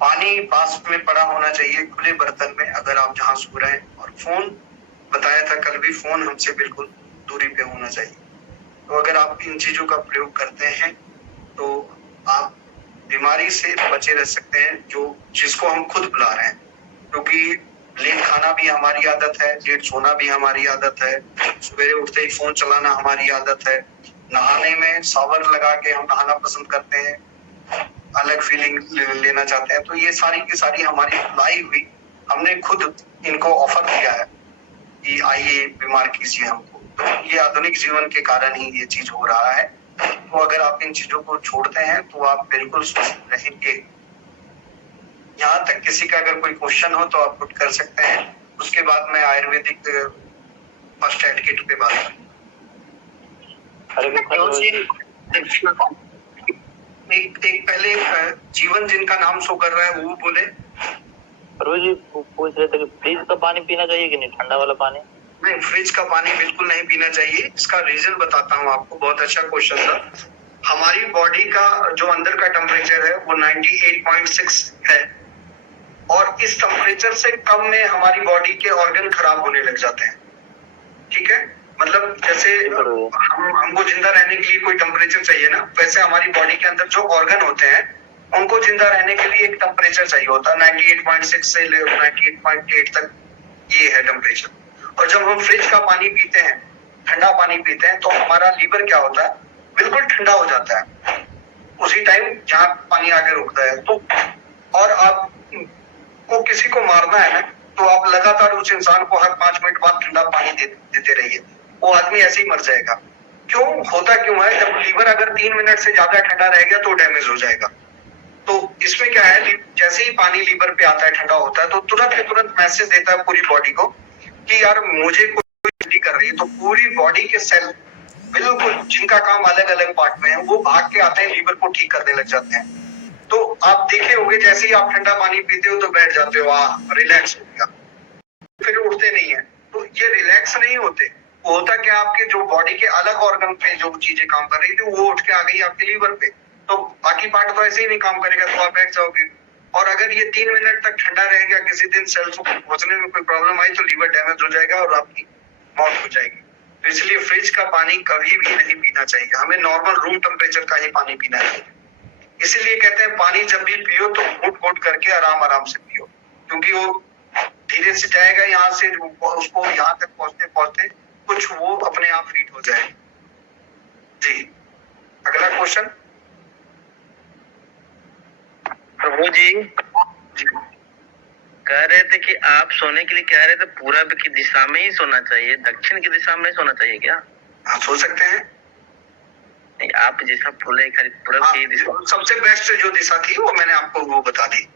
पानी पास में पड़ा होना चाहिए खुले बर्तन में अगर आप जहाँ सो रहे हैं। और फोन, बताया था कल भी, फोन हमसे बिल्कुल दूरी पे होना चाहिए। तो अगर आप इन चीजों का प्रयोग करते हैं तो आप बीमारी से बचे रह सकते हैं, जिसको हम खुद बुला रहे हैं। क्योंकि लेट खाना भी हमारी आदत है, लेट सोना भी हमारी आदत है, सवेरे उठते ही फोन चलाना हमारी आदत है, नहाने में शावर लगा के हम नहाना पसंद करते हैं, अलग फीलिंग लेना चाहते हैं। तो ये सारी की सारी हमारी लाई हुई, हमने खुद इनको ऑफर किया है कि आइए बीमार कीजिए हमको। तो ये आधुनिक जीवन के कारण ही ये चीज हो रहा है। तो अगर आप इन चीजों को छोड़ते हैं तो आप बिल्कुल स्वस्थ रहेंगे। यहाँ तक किसी का अगर कोई क्वेश्चन हो तो आप पुट कर सकते हैं, उसके बाद मैं आयुर्वेदिक फर्स्ट एड किट पे बात करूँ। एक पहले जीवन जिनका नाम शो कर रहा है वो बोले। रोज जी पूछ रहे थे कि फ्रिज का पानी पीना चाहिए कि नहीं, ठंडा वाला पानी? नहीं, फ्रिज का पानी बिल्कुल नहीं पीना चाहिए। इसका रीजन बताता हूँ आपको, बहुत अच्छा क्वेश्चन था। हमारी बॉडी का जो अंदर का टेम्परेचर है वो 98.6 है, और इस टेम्परेचर से कम में हमारी बॉडी के ऑर्गन खराब होने लग जाते हैं। ठीक है, मतलब जैसे हमको जिंदा रहने के लिए कोई टेम्परेचर चाहिए ना, वैसे हमारी बॉडी के अंदर जो ऑर्गन होते हैं उनको जिंदा रहने के लिए एक टेम्परेचर चाहिए होता है। 98.6 से 98.8 तक ये है टेम्परेचर। और जब हम फ्रिज का पानी पीते हैं, ठंडा पानी पीते हैं, तो हमारा लीवर क्या होता है, बिल्कुल ठंडा हो जाता है उसी टाइम जहाँ पानी आके रुकता है। तो और आप को किसी को मारना है ना, तो आप लगातार उस इंसान को हर 5 मिनट बाद ठंडा पानी देते रहिए, वो आदमी ऐसे ही मर जाएगा। क्यों होता क्यों है, जब लीवर अगर 3 मिनट से ज्यादा ठंडा रह गया तो डैमेज हो जाएगा। तो इसमें क्या है, जैसे ही पानी लीवर पे आता है, ठंडा होता है, तो तुरंत के तुरंत मैसेज देता है पूरी बॉडी को कि यार मुझे कोई उल्टी कर रही है। तो पूरी बॉडी के सेल बिल्कुल जिनका काम अलग अलग पार्ट में है, वो भाग के आते हैं, लीवर को ठीक करने लग जाते हैं। तो आप देखे होंगे, जैसे ही आप ठंडा पानी पीते हो तो बैठ जाते हो, रिलैक्स हो गया, फिर उठते नहीं है। तो ये रिलैक्स नहीं होते, वो होता क्या, आपके जो बॉडी के अलग ऑर्गन पे जो चीजें काम कर रही थी वो उठ के आ गई आपके लीवर पे, तो बाकी पार्ट तो ऐसे ही नहीं काम करेगा, तो आप बैठ जाओगे। और अगर ये 3 मिनट तक ठंडा रहेगा, किसी दिन सेल्स को पहुंचने में कोई प्रॉब्लम आई तो लीवर डैमेज हो जाएगा और आपकी मौत हो जाएगी। तो इसलिए फ्रिज का पानी कभी भी नहीं पीना चाहिए, हमें नॉर्मल रूम टेम्परेचर का ही पानी पीना चाहिए। इसीलिए कहते हैं पानी जब भी पियो तो घुट घुट करके आराम आराम से पियो, क्योंकि वो धीरे से जाएगा यहाँ से, उसको यहाँ तक पहुंचते पहुंचते कुछ वो अपने आप हीट हो जाएगा। जी, अगला क्वेश्चन। प्रभु जी कह रहे थे कि आप सोने के लिए कह रहे थे पूरब की दिशा में ही सोना चाहिए, दक्षिण की दिशा में सोना चाहिए क्या? हाँ, सो सकते हैं। नहीं, आप जैसा बोले पूरब की दिशा सबसे बेस्ट जो दिशा थी वो मैंने आपको वो बता दी।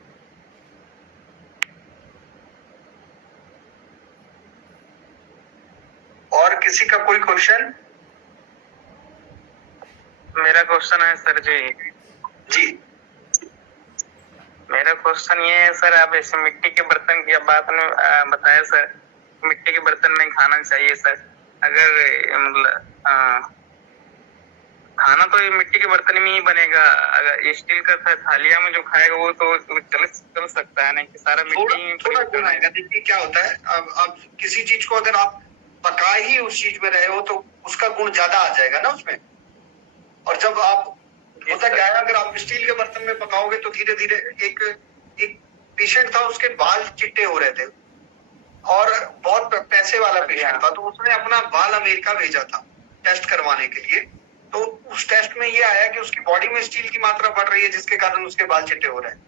और किसी का कोई क्वेश्चन? मेरा क्वेश्चन है सर जी। जी, मेरा क्वेश्चन ये है सर, आप ऐसे मिट्टी के बर्तन की बात ने बताया सर, मिट्टी के बर्तन में खाना चाहिए सर। अगर मतलब खाना तो ये मिट्टी के बर्तन में ही बनेगा, अगर स्टील का थालिया में जो खाएगा वो तो चल सकता है, नहीं कि सारा मिट्टी में थोड़ा आएगा। देखिए क्या होता है, अब किसी चीज को अगर आप पका ही उस चीज में रहे हो तो उसका गुण ज्यादा आ जाएगा ना उसमें। और जब आप, होता क्या है, अगर आप स्टील के बर्तन में पकाओगे तो धीरे धीरे एक पेशेंट था, उसके बाल चिट्टे हो रहे थे और बहुत पैसे वाला पेशेंट था, तो उसने अपना बाल अमेरिका भेजा था टेस्ट करवाने के लिए। तो उस टेस्ट में ये आया कि उसकी बॉडी में स्टील की मात्रा बढ़ रही है, जिसके कारण उसके बाल चिट्टे हो रहे हैं।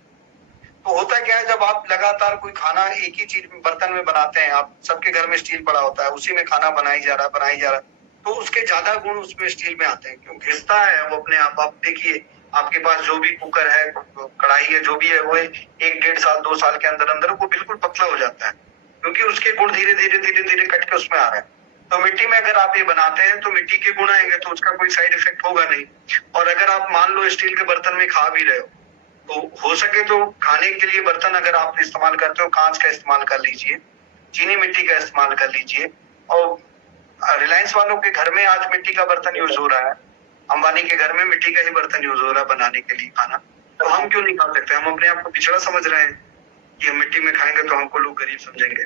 तो होता क्या है, जब आप लगातार कोई खाना एक ही चीज बर्तन में बनाते हैं, आप सबके घर में स्टील पड़ा होता है, उसी में खाना बनाई जा रहा है, तो उसके ज्यादा गुण उसमें स्टील में आते हैं। क्यों घिसता है वो अपने आप देखिए, आपके पास जो भी कुकर है, कढ़ाई है, जो भी है, वो 1 1.5 साल 2 साल के अंदर अंदर वो बिल्कुल पतला हो जाता है, क्योंकि उसके गुण धीरे धीरे कट के उसमें आ रहे हैं। तो मिट्टी में अगर आप ये बनाते हैं तो मिट्टी के गुण आएंगे, तो उसका कोई साइड इफेक्ट होगा नहीं। और अगर आप मान लो स्टील के बर्तन में खा भी रहे हो, तो हो सके तो खाने के लिए बर्तन अगर आप इस्तेमाल करते हो, कांच का इस्तेमाल कर लीजिए, चीनी मिट्टी का इस्तेमाल कर लीजिए। और रिलायंस वालों के घर में आज मिट्टी का बर्तन यूज हो रहा है, अंबानी के घर में मिट्टी का ही बर्तन यूज हो रहा है बनाने के लिए खाना। तो हम क्यों नहीं खा सकते? हम अपने आप को पिछड़ा समझ रहे हैं कि हम मिट्टी में खाएंगे तो हमको लोग गरीब समझेंगे।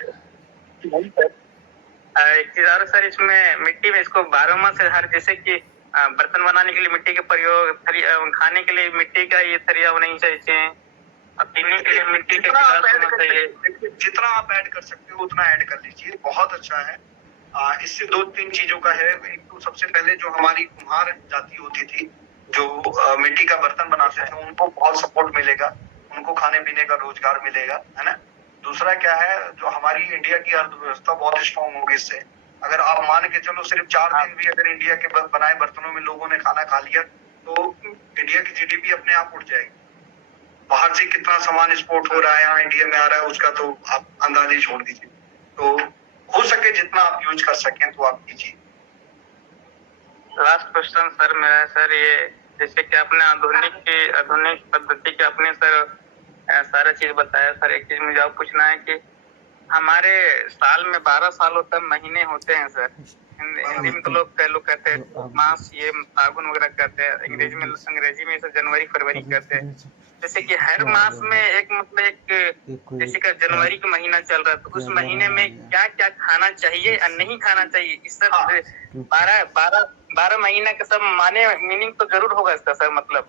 एक चीज और सर, इसमें मिट्टी में इसको 12 मास हर, जैसे कि बर्तन बनाने के लिए मिट्टी के प्रयोग, खाने के लिए मिट्टी का ये थरिया होना चाहिए, पीने के लिए मिट्टी का गिलास होना चाहिए। जितना आप ऐड कर सकते हो उतना ऐड कर लीजिए, बहुत अच्छा है। इससे 2-3 चीजों का है। एक तो सबसे पहले जो हमारी कुम्हार जाति होती थी, जो मिट्टी का बर्तन बनाते थे, उनको बहुत सपोर्ट मिलेगा, उनको खाने पीने का रोजगार मिलेगा, है ना। दूसरा क्या है, जो हमारी इंडिया की अर्थव्यवस्था बहुत स्ट्रॉन्ग होगी इससे। अगर आप मान के चलो सिर्फ 4 दिन भी अगर इंडिया के बनाए बर्तनों में लोगों ने खाना खा लिया, तो इंडिया की जीडीपी अपने आप उठ जाएगी। बाहर से कितना सामान एक्सपोर्ट हो रहा है, यहाँ इंडिया में आ रहा है, उसका तो आप अंदाजे छोड़ दीजिए। तो हो सके जितना आप यूज कर सकें तो आप कीजिए। लास्ट क्वेश्चन सर मेरा, सर ये जैसे कि आपने आधुनिक पद्धति के अपने सर सारा चीज बताया सर। एक चीज मुझे आप पूछना है कि हमारे साल में 12 साल होता है, महीने होते हैं सर। हिंदी में तो लोग कहते हैं मास, ये फागुन वगैरह कहते हैं, अंग्रेजी में जनवरी फरवरी कहते हैं। जैसे कि हर मास में एक मतलब एक जैसे कि जनवरी का महीना चल रहा है, तो उस महीने में क्या क्या खाना चाहिए और नहीं खाना चाहिए, इस सर 12 महीने का सब माने मीनिंग तो जरूर होगा इसका सर। मतलब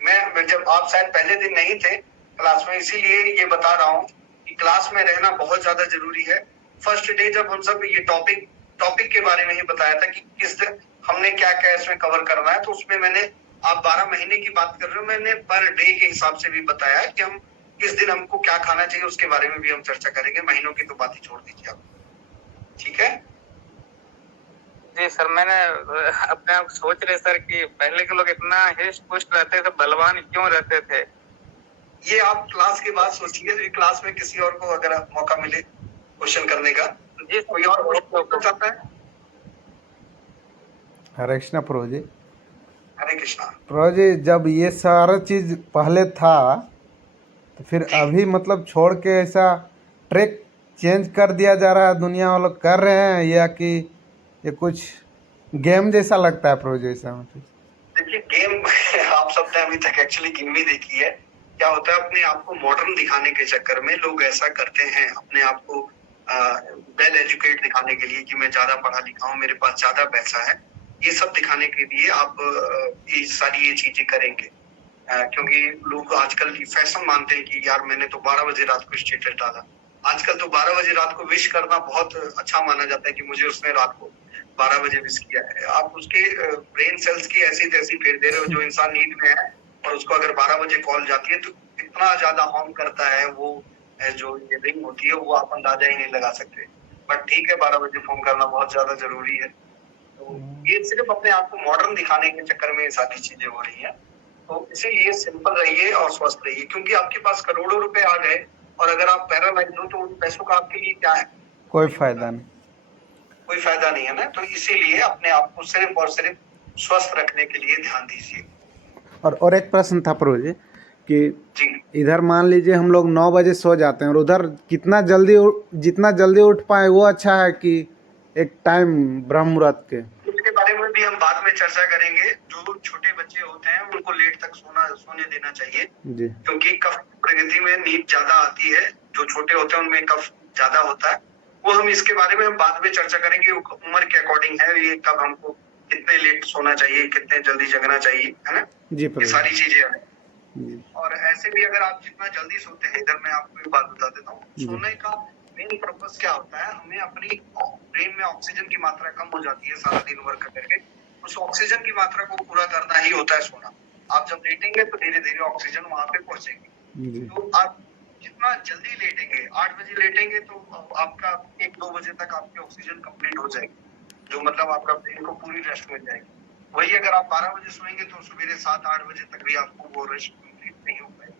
मैं जब आप शायद पहले दिन नहीं थे क्लास में, इसीलिए ये बता रहा हूँ कि क्लास में रहना बहुत ज्यादा जरूरी है। फर्स्ट डे जब हम सब ये टॉपिक के बारे में ही बताया था कि किस दिन हमने क्या क्या इसमें कवर करना है, तो उसमें मैंने, आप 12 महीने की बात कर रहे हो, मैंने पर डे के हिसाब से भी बताया कि हम किस दिन हमको क्या खाना चाहिए, उसके बारे में भी हम चर्चा करेंगे। महीनों की तो बात ही छोड़ दीजिए आप, ठीक है जी सर। मैंने अपने आप सोच रहे सर कि पहले के लोग इतना हिस्ट पुष्ट रहते थे, बलवान क्यों रहते थे? ये आप क्लास के बाद सोचिए, क्लास में किसी और को अगर मौका मिले क्वेश्चन करने का। जी कोई और क्वेश्चन चाहता है? हरे कृष्णा प्रभु जी। हरे कृष्णा प्रभु जी, जब ये सारा चीज पहले था तो फिर अभी मतलब छोड़ के ऐसा ट्रैक चेंज कर दिया जा रहा है, दुनिया वालों कर रहे हैं, या कि ये कुछ गेम जैसा लगता है प्रभु जी? ऐसा देखिए, गेम आप सबने अभी तक एक्चुअली गेम भी देखी है। क्या होता है, अपने आप को मॉडर्न दिखाने के चक्कर में लोग ऐसा करते हैं, अपने आप को वेल एजुकेट दिखाने के लिए कि मैं ज्यादा पढ़ा लिखा हूँ, मेरे पास ज्यादा पैसा है, ये सब दिखाने के लिए आप ये सारी ये चीजें करेंगे। क्योंकि लोग आजकल फैशन मानते हैं कि यार मैंने तो 12 बजे रात को स्टेटस डाला। आजकल तो 12 बजे रात को विश करना बहुत अच्छा माना जाता है कि मुझे उसने रात को 12 बजे विश किया है। आप उसके ब्रेन सेल्स की ऐसी तैसी फेर दे रहे हो। जो इंसान नींद में है और उसको अगर 12 बजे कॉल जाती है तो इतना ज्यादा हार्म करता है वो जो ये रिंग होती है, वो आप अंदाजा ही नहीं लगा सकते। बट ठीक है, 12 बजे फोन करना बहुत ज्यादा जरूरी है। तो ये सिर्फ अपने आप को मॉडर्न दिखाने के चक्कर में ये सारी चीजें हो रही है। तो इसीलिए सिंपल रहिए और स्वस्थ रहिए, क्योंकि आपके पास करोड़ों रुपए आ गए और अगर आप पैरालाइज हो तो उन पैसों का आपके लिए क्या है? कोई फायदा नहीं, कोई फायदा नहीं है ना। तो इसीलिए अपने आप को सिर्फ और सिर्फ स्वस्थ रखने के लिए ध्यान दीजिए। और एक प्रश्न था प्रभु जी कि जी, इधर मान लीजिए हम लोग 9 बजे सो जाते हैं और उधर जितना जल्दी उठ पाए वो अच्छा है कि एक टाइम ब्रह्म मुहूर्त के? इसके बारे में भी हम बाद में चर्चा करेंगे। जो छोटे बच्चे होते हैं उनको लेट तक सोने देना चाहिए जी। क्योंकि कफ प्रकृति में नींद ज्यादा आती है। जो छोटे होते हैं उनमें कफ ज्यादा होता है। वो हम इसके बारे में हम बाद में चर्चा करेंगे। उम्र के अकॉर्डिंग है ये, कब हमको कितने लेट सोना चाहिए, कितने जल्दी जगना चाहिए, है ना। जी ये सारी चीजें हैं। जी। और ऐसे भी अगर आप जितना जल्दी सोते हैं, इधर मैं आपको एक बात बता देता हूँ, सोने का मेन पर्पस क्या होता है, हमें अपनी ब्रेन में ऑक्सीजन की मात्रा कम हो जाती है सारा दिन वर्क करके, उस ऑक्सीजन की मात्रा को पूरा करना ही होता है सोना। आप जब लेटेंगे तो धीरे धीरे ऑक्सीजन वहां पे पहुंचेगी। जी तो आप जितना जल्दी लेटेंगे, 8 बजे लेटेंगे तो आपका 1-2 बजे तक आपकी ऑक्सीजन कंप्लीट हो जाएगी, जो मतलब आपका ब्रेन को पूरी रेस्ट मिल जाएगी। वही अगर आप 12 बजे सोएंगे तो सवेरे 7-8 बजे तक भी आपको वो रेस्ट कंप्लीट नहीं हो पाएगी।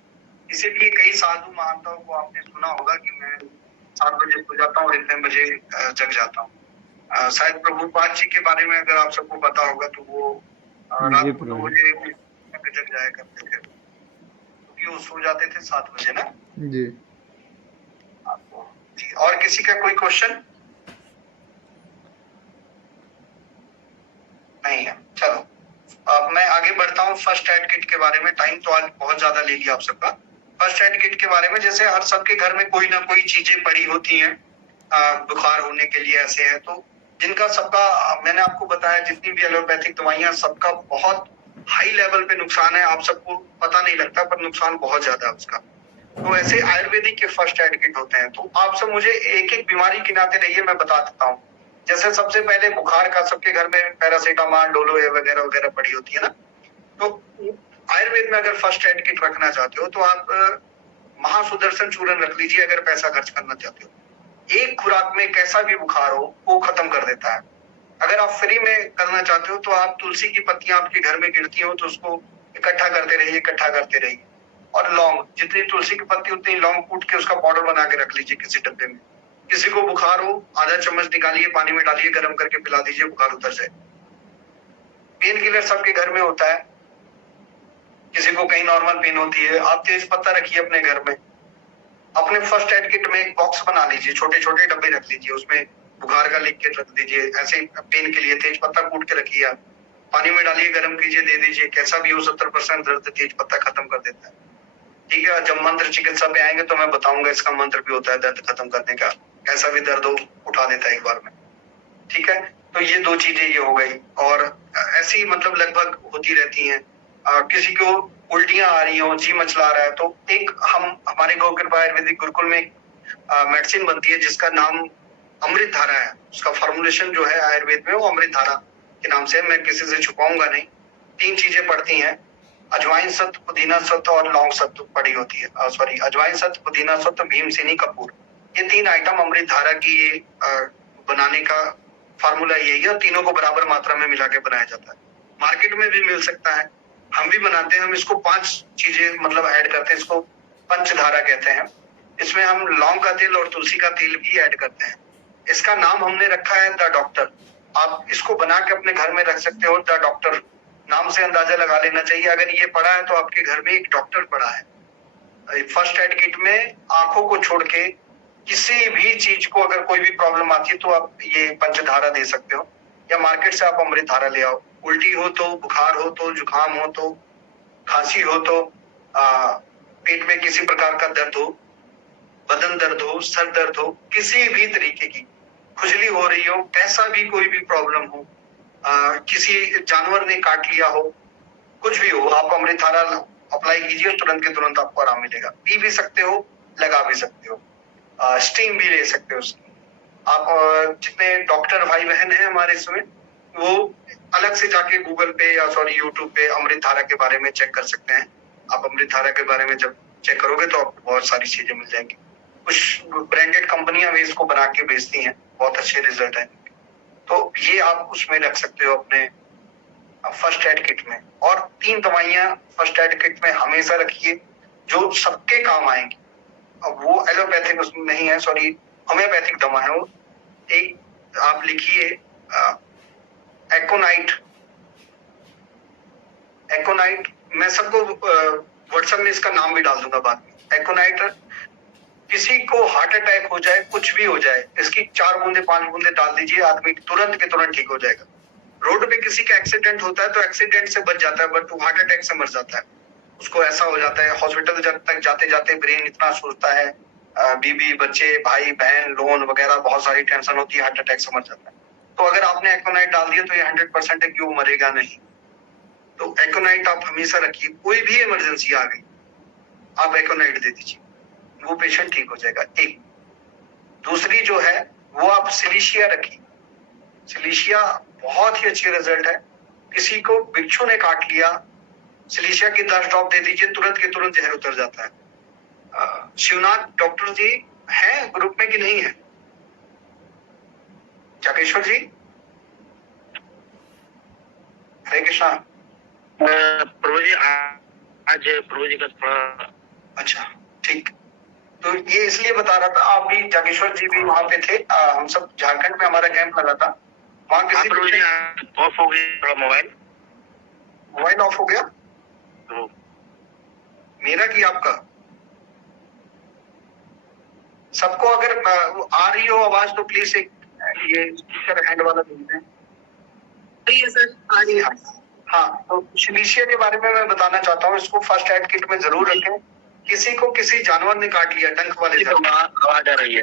इसीलिए कई साधु महात्माओं को आपने सुना होगा कि मैं 7 बजे सो जाता हूँ और इतने बजे जग जाता हूँ। शायद प्रभुपाद जी के बारे में अगर आप सबको पता होगा तो वो जी रात को 2 प्रभु बजे तक जग जाया करते थे, क्योंकि वो सो जाते थे 7 बजे ना। जी। आपको जी, और किसी का कोई क्वेश्चन नहीं है? चलो अब मैं आगे बढ़ता हूँ फर्स्ट एड किट के बारे में। टाइम तो आज बहुत ज्यादा ले लिया आप सबका। फर्स्ट एड किट के बारे में, जैसे हर सबके घर में कोई ना कोई चीजें पड़ी होती हैं बुखार होने के लिए, ऐसे है तो जिनका सबका मैंने आपको बताया जितनी भी एलोपैथिक दवाइयां सबका बहुत हाई लेवल पे नुकसान है, आप सबको पता नहीं लगता पर नुकसान बहुत ज्यादा है उसका। तो ऐसे आयुर्वेदिक के फर्स्ट एड किट होते हैं। तो आप सब मुझे एक एक बीमारी गिनाते रहिए, मैं बता देता हूँ। जैसे सबसे पहले बुखार का सबके घर में पैरासीटामोल, डोलो वगैरह वगैरह पड़ी होती है ना। तो आयुर्वेद में अगर फर्स्ट एड किट रखना चाहते हो तो आप महासुदर्शन चूर्ण रख लीजिए अगर पैसा खर्च करना चाहते हो। एक खुराक में कैसा भी बुखार हो वो खत्म कर देता है। अगर आप फ्री में करना चाहते हो तो आप तुलसी की पत्तियां आपके घर में गिरती हो तो उसको इकट्ठा करते रहिए, इकट्ठा करते रहिए। और लौंग, जितनी तुलसी की पत्ती उतनी लौंग कूट के उसका पाउडर बना के रख लीजिए किसी डब्बे में। किसी को बुखार हो आधा चम्मच निकालिए, पानी में डालिए, गर्म करके पिला दीजिए, बुखार उतर जाए। पेन किलर सबके घर में होता है, किसी को कहीं नॉर्मल पेन होती है, आप तेज पत्ता रखिए अपने घर में। अपने फर्स्ट एड किट में एक बॉक्स बना लीजिए, छोटे छोटे डब्बे रख लीजिए, उसमें बुखार का लिख के रख दीजिए। ऐसे पेन के लिए तेज पत्ता कूट के रखिए, आप पानी में डालिए, गर्म कीजिए, दे दीजिए। कैसा भी हो 70% दर्द तेज पत्ता खत्म कर देता है। ठीक है, जब मंत्र चिकित्सा पे आएंगे तो मैं बताऊंगा इसका मंत्र भी होता है दर्द खत्म करने का। कैसा भी दर्द हो उठा देता है एक बार में। ठीक है, तो ये दो चीजें ये हो गई। और ऐसी मतलब लगभग होती रहती हैं। किसी को उल्टियां आ रही हो, जी मचला रहा है, तो एक हमारे गौ कृपा आयुर्वेदिक गुरुकुल में मेडिसिन बनती है जिसका नाम अमृत धारा है। उसका फॉर्मुलेशन जो है आयुर्वेद में वो अमृत धारा के नाम से, मैं किसी से छुपाऊंगा नहीं। 3 चीजें पड़ती हैं, अजवाइन सत्व, पुदीना सत्व और लौंग सत्व पड़ी होती है। सॉरी, अजवाइन सत्व, पुदीना सत्व, भीमसेनी कपूर, ये 3 आइटम अमृत धारा की ये बनाने का फार्मूला यही है। तीनों को बराबर मात्रा में मिला के बनाया जाता है। मार्केट में भी मिल सकता है, हम भी बनाते हैं। हम इसको 5 चीजें मतलब ऐड करते हैं, इसको पंचधारा कहते हैं। इसमें हम लौंग का तेल और तुलसी का तेल भी ऐड करते हैं। इसका नाम हमने रखा है द डॉक्टर। आप इसको बना के अपने घर में रख सकते हो, द डॉक्टर नाम से अंदाजा लगा लेना चाहिए। अगर ये पड़ा है तो आपके घर में एक डॉक्टर पड़ा है। फर्स्ट एड किट में आंखों को छोड़ के किसी भी चीज को अगर कोई भी प्रॉब्लम आती है तो आप ये पंचधारा दे सकते हो, या मार्केट से आप अमृत धारा ले आओ। उल्टी हो तो, बुखार हो तो, जुकाम हो तो, खांसी हो तो, पेट में किसी प्रकार का दर्द हो, बदन दर्द हो, सर दर्द हो, किसी भी तरीके की खुजली हो रही हो, कैसा भी कोई भी प्रॉब्लम हो, किसी जानवर ने काट लिया हो, कुछ भी हो, आप अमृत धारा अप्लाई कीजिए, तुरंत के तुरंत आपको आराम मिलेगा। पी भी सकते हो, लगा भी सकते हो, स्टीम भी ले सकते हो उसकी। आप जितने डॉक्टर भाई बहन हैं हमारे इसमें, वो अलग से जाके गूगल पे या सॉरी यूट्यूब पे अमृत धारा के बारे में चेक कर सकते हैं। आप अमृत धारा के बारे में जब चेक करोगे तो आपको बहुत सारी चीजें मिल जाएंगी। कुछ ब्रांडेड कंपनियां भी इसको बना के बेचती हैं, बहुत अच्छे रिजल्ट है। तो ये आप उसमें रख सकते हो अपने फर्स्ट एड किट में। और 3 दवाइयां फर्स्ट एड किट में हमेशा रखिए जो सबके काम आएंगी। अब वो एलोपैथिक उसमें नहीं है, सॉरी होम्योपैथिक दवा है वो। एक आप लिखिए एकोनाइट। एकोनाइट मैं सबको व्हाट्सएप में इसका नाम भी डाल दूंगा बाद में। एकोनाइट, किसी को हार्ट अटैक हो जाए, कुछ भी हो जाए, इसकी 4 बूंदे 5 बूंदे डाल दीजिए, आदमी तुरंत के तुरंत ठीक हो जाएगा। रोड पे किसी का एक्सीडेंट होता है तो एक्सीडेंट से बच जाता है, बट वो हार्ट अटैक से मर जाता है। उसको ऐसा हो जाता है, हॉस्पिटल जब तक जाते जाते ब्रेन इतना सोचता है, बीबी बच्चे भाई बहन लोन वगैरह बहुत सारी टेंशन होती है, हार्ट अटैक से मर जाता है। तो अगर आपने एकोनाइट डाल दिया तो ये 100% है कि वो मरेगा नहीं। तो एकोनाइट आप हमेशा रखिए, कोई भी इमरजेंसी आ गई आप एकोनाइट दे दीजिए, वो पेशेंट ठीक हो जाएगा। एक दूसरी जो है वो आप सिलीशिया रखिए। सिलीशिया बहुत ही अच्छी रिजल्ट है। किसी को बिच्छू ने काट लिया, सिलीशिया की 10 ड्रॉप दे दीजिए, तुरंत के तुरंत जहर उतर जाता है। शिवनाथ डॉक्टर जी हैं ग्रुप में कि नहीं है? जागेश्वर जी, हरे कृष्णा। प्रभु जी आज प्रभु जी का थोड़ा अच्छा, ठीक। तो ये इसलिए बता रहा था, आप भी जागेश्वर जी भी वहां पे थे, हम सब झारखंड में हमारा कैंप लगा था वहाँ। किसी प्रभु जी ऑफ हो गई थोड़ा मोबाइल ऑफ हो गया तो मेरा कि आपका? सबको अगर आ रही हो आवाज तो प्लीज एक ये स्पीकर हैंड वाला भेज दें। सर आ रही है। हाँ, तो सिलीशिया के बारे में मैं बताना चाहता हूँ, इसको फर्स्ट एड किट में जरूर रखें। किसी को किसी जानवर ने काट लिया, डंक वाले आवाज आ रही है,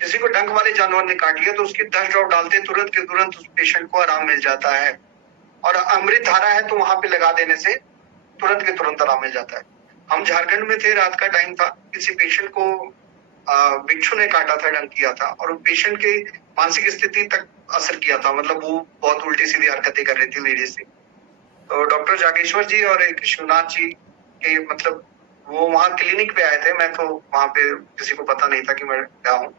किसी को डंक वाले जानवर ने काट लिया तो उसकी 10 ड्रॉप डालते तुरंत के तुरंत उस पेशेंट को आराम मिल जाता है। और अमृत धारा है तो वहां पे लगा देने से तुरंत के तुरंत आराम मिल जाता है। हम झारखंड में थे, रात का टाइम था, किसी पेशेंट को बिच्छू ने काटा था, डंक किया था और पेशेंट की मानसिक स्थिति तक असर किया था, मतलब वो बहुत उल्टी सीधी हरकतें कर रही थी लेडीज से। तो डॉक्टर जागेश्वर जी और एक शिवनाथ जी के मतलब वो वहाँ क्लिनिक पे आए थे, मैं तो वहाँ पे किसी को पता नहीं था कि मैं क्या हूँ।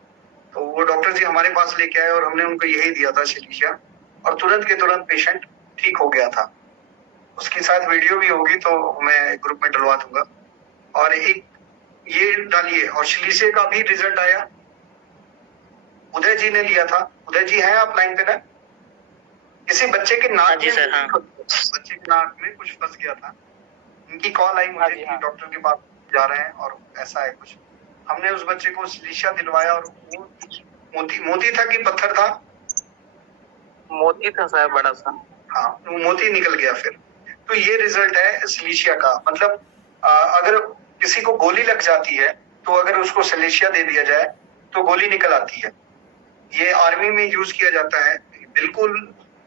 तो वो डॉक्टर जी हमारे पास लेके आए और हमने उनको यही दिया था सिलीशिया, और तुरंत के तुरंत पेशेंट ठीक हो गया था। उसके साथ वीडियो भी होगी तो मैं ग्रुप में डलवा दूंगा। और एक ये डालिए, और सिलीशिया का भी रिजल्ट आया, उदय जी ने लिया था। उदय जी हैं आप लाइन पे ना? किसी बच्चे के नाक में बच्चे के नाक में कुछ फंस गया था, उनकी कॉल आई मुझे कि डॉक्टर के पास जा रहे हैं और ऐसा है कुछ। हमने उस बच्चे को सिलीशिया दिलवाया और वो मोती था कि पत्थर था? मोती था साहब, बड़ा सा। हाँ, वो मोती निकल गया फिर। तो ये रिजल्ट है सिलीशिया का। मतलब अगर किसी को गोली लग जाती है तो अगर उसको सिलीशिया दे दिया जाए तो गोली निकल आती है। ये आर्मी में यूज किया जाता है, बिल्कुल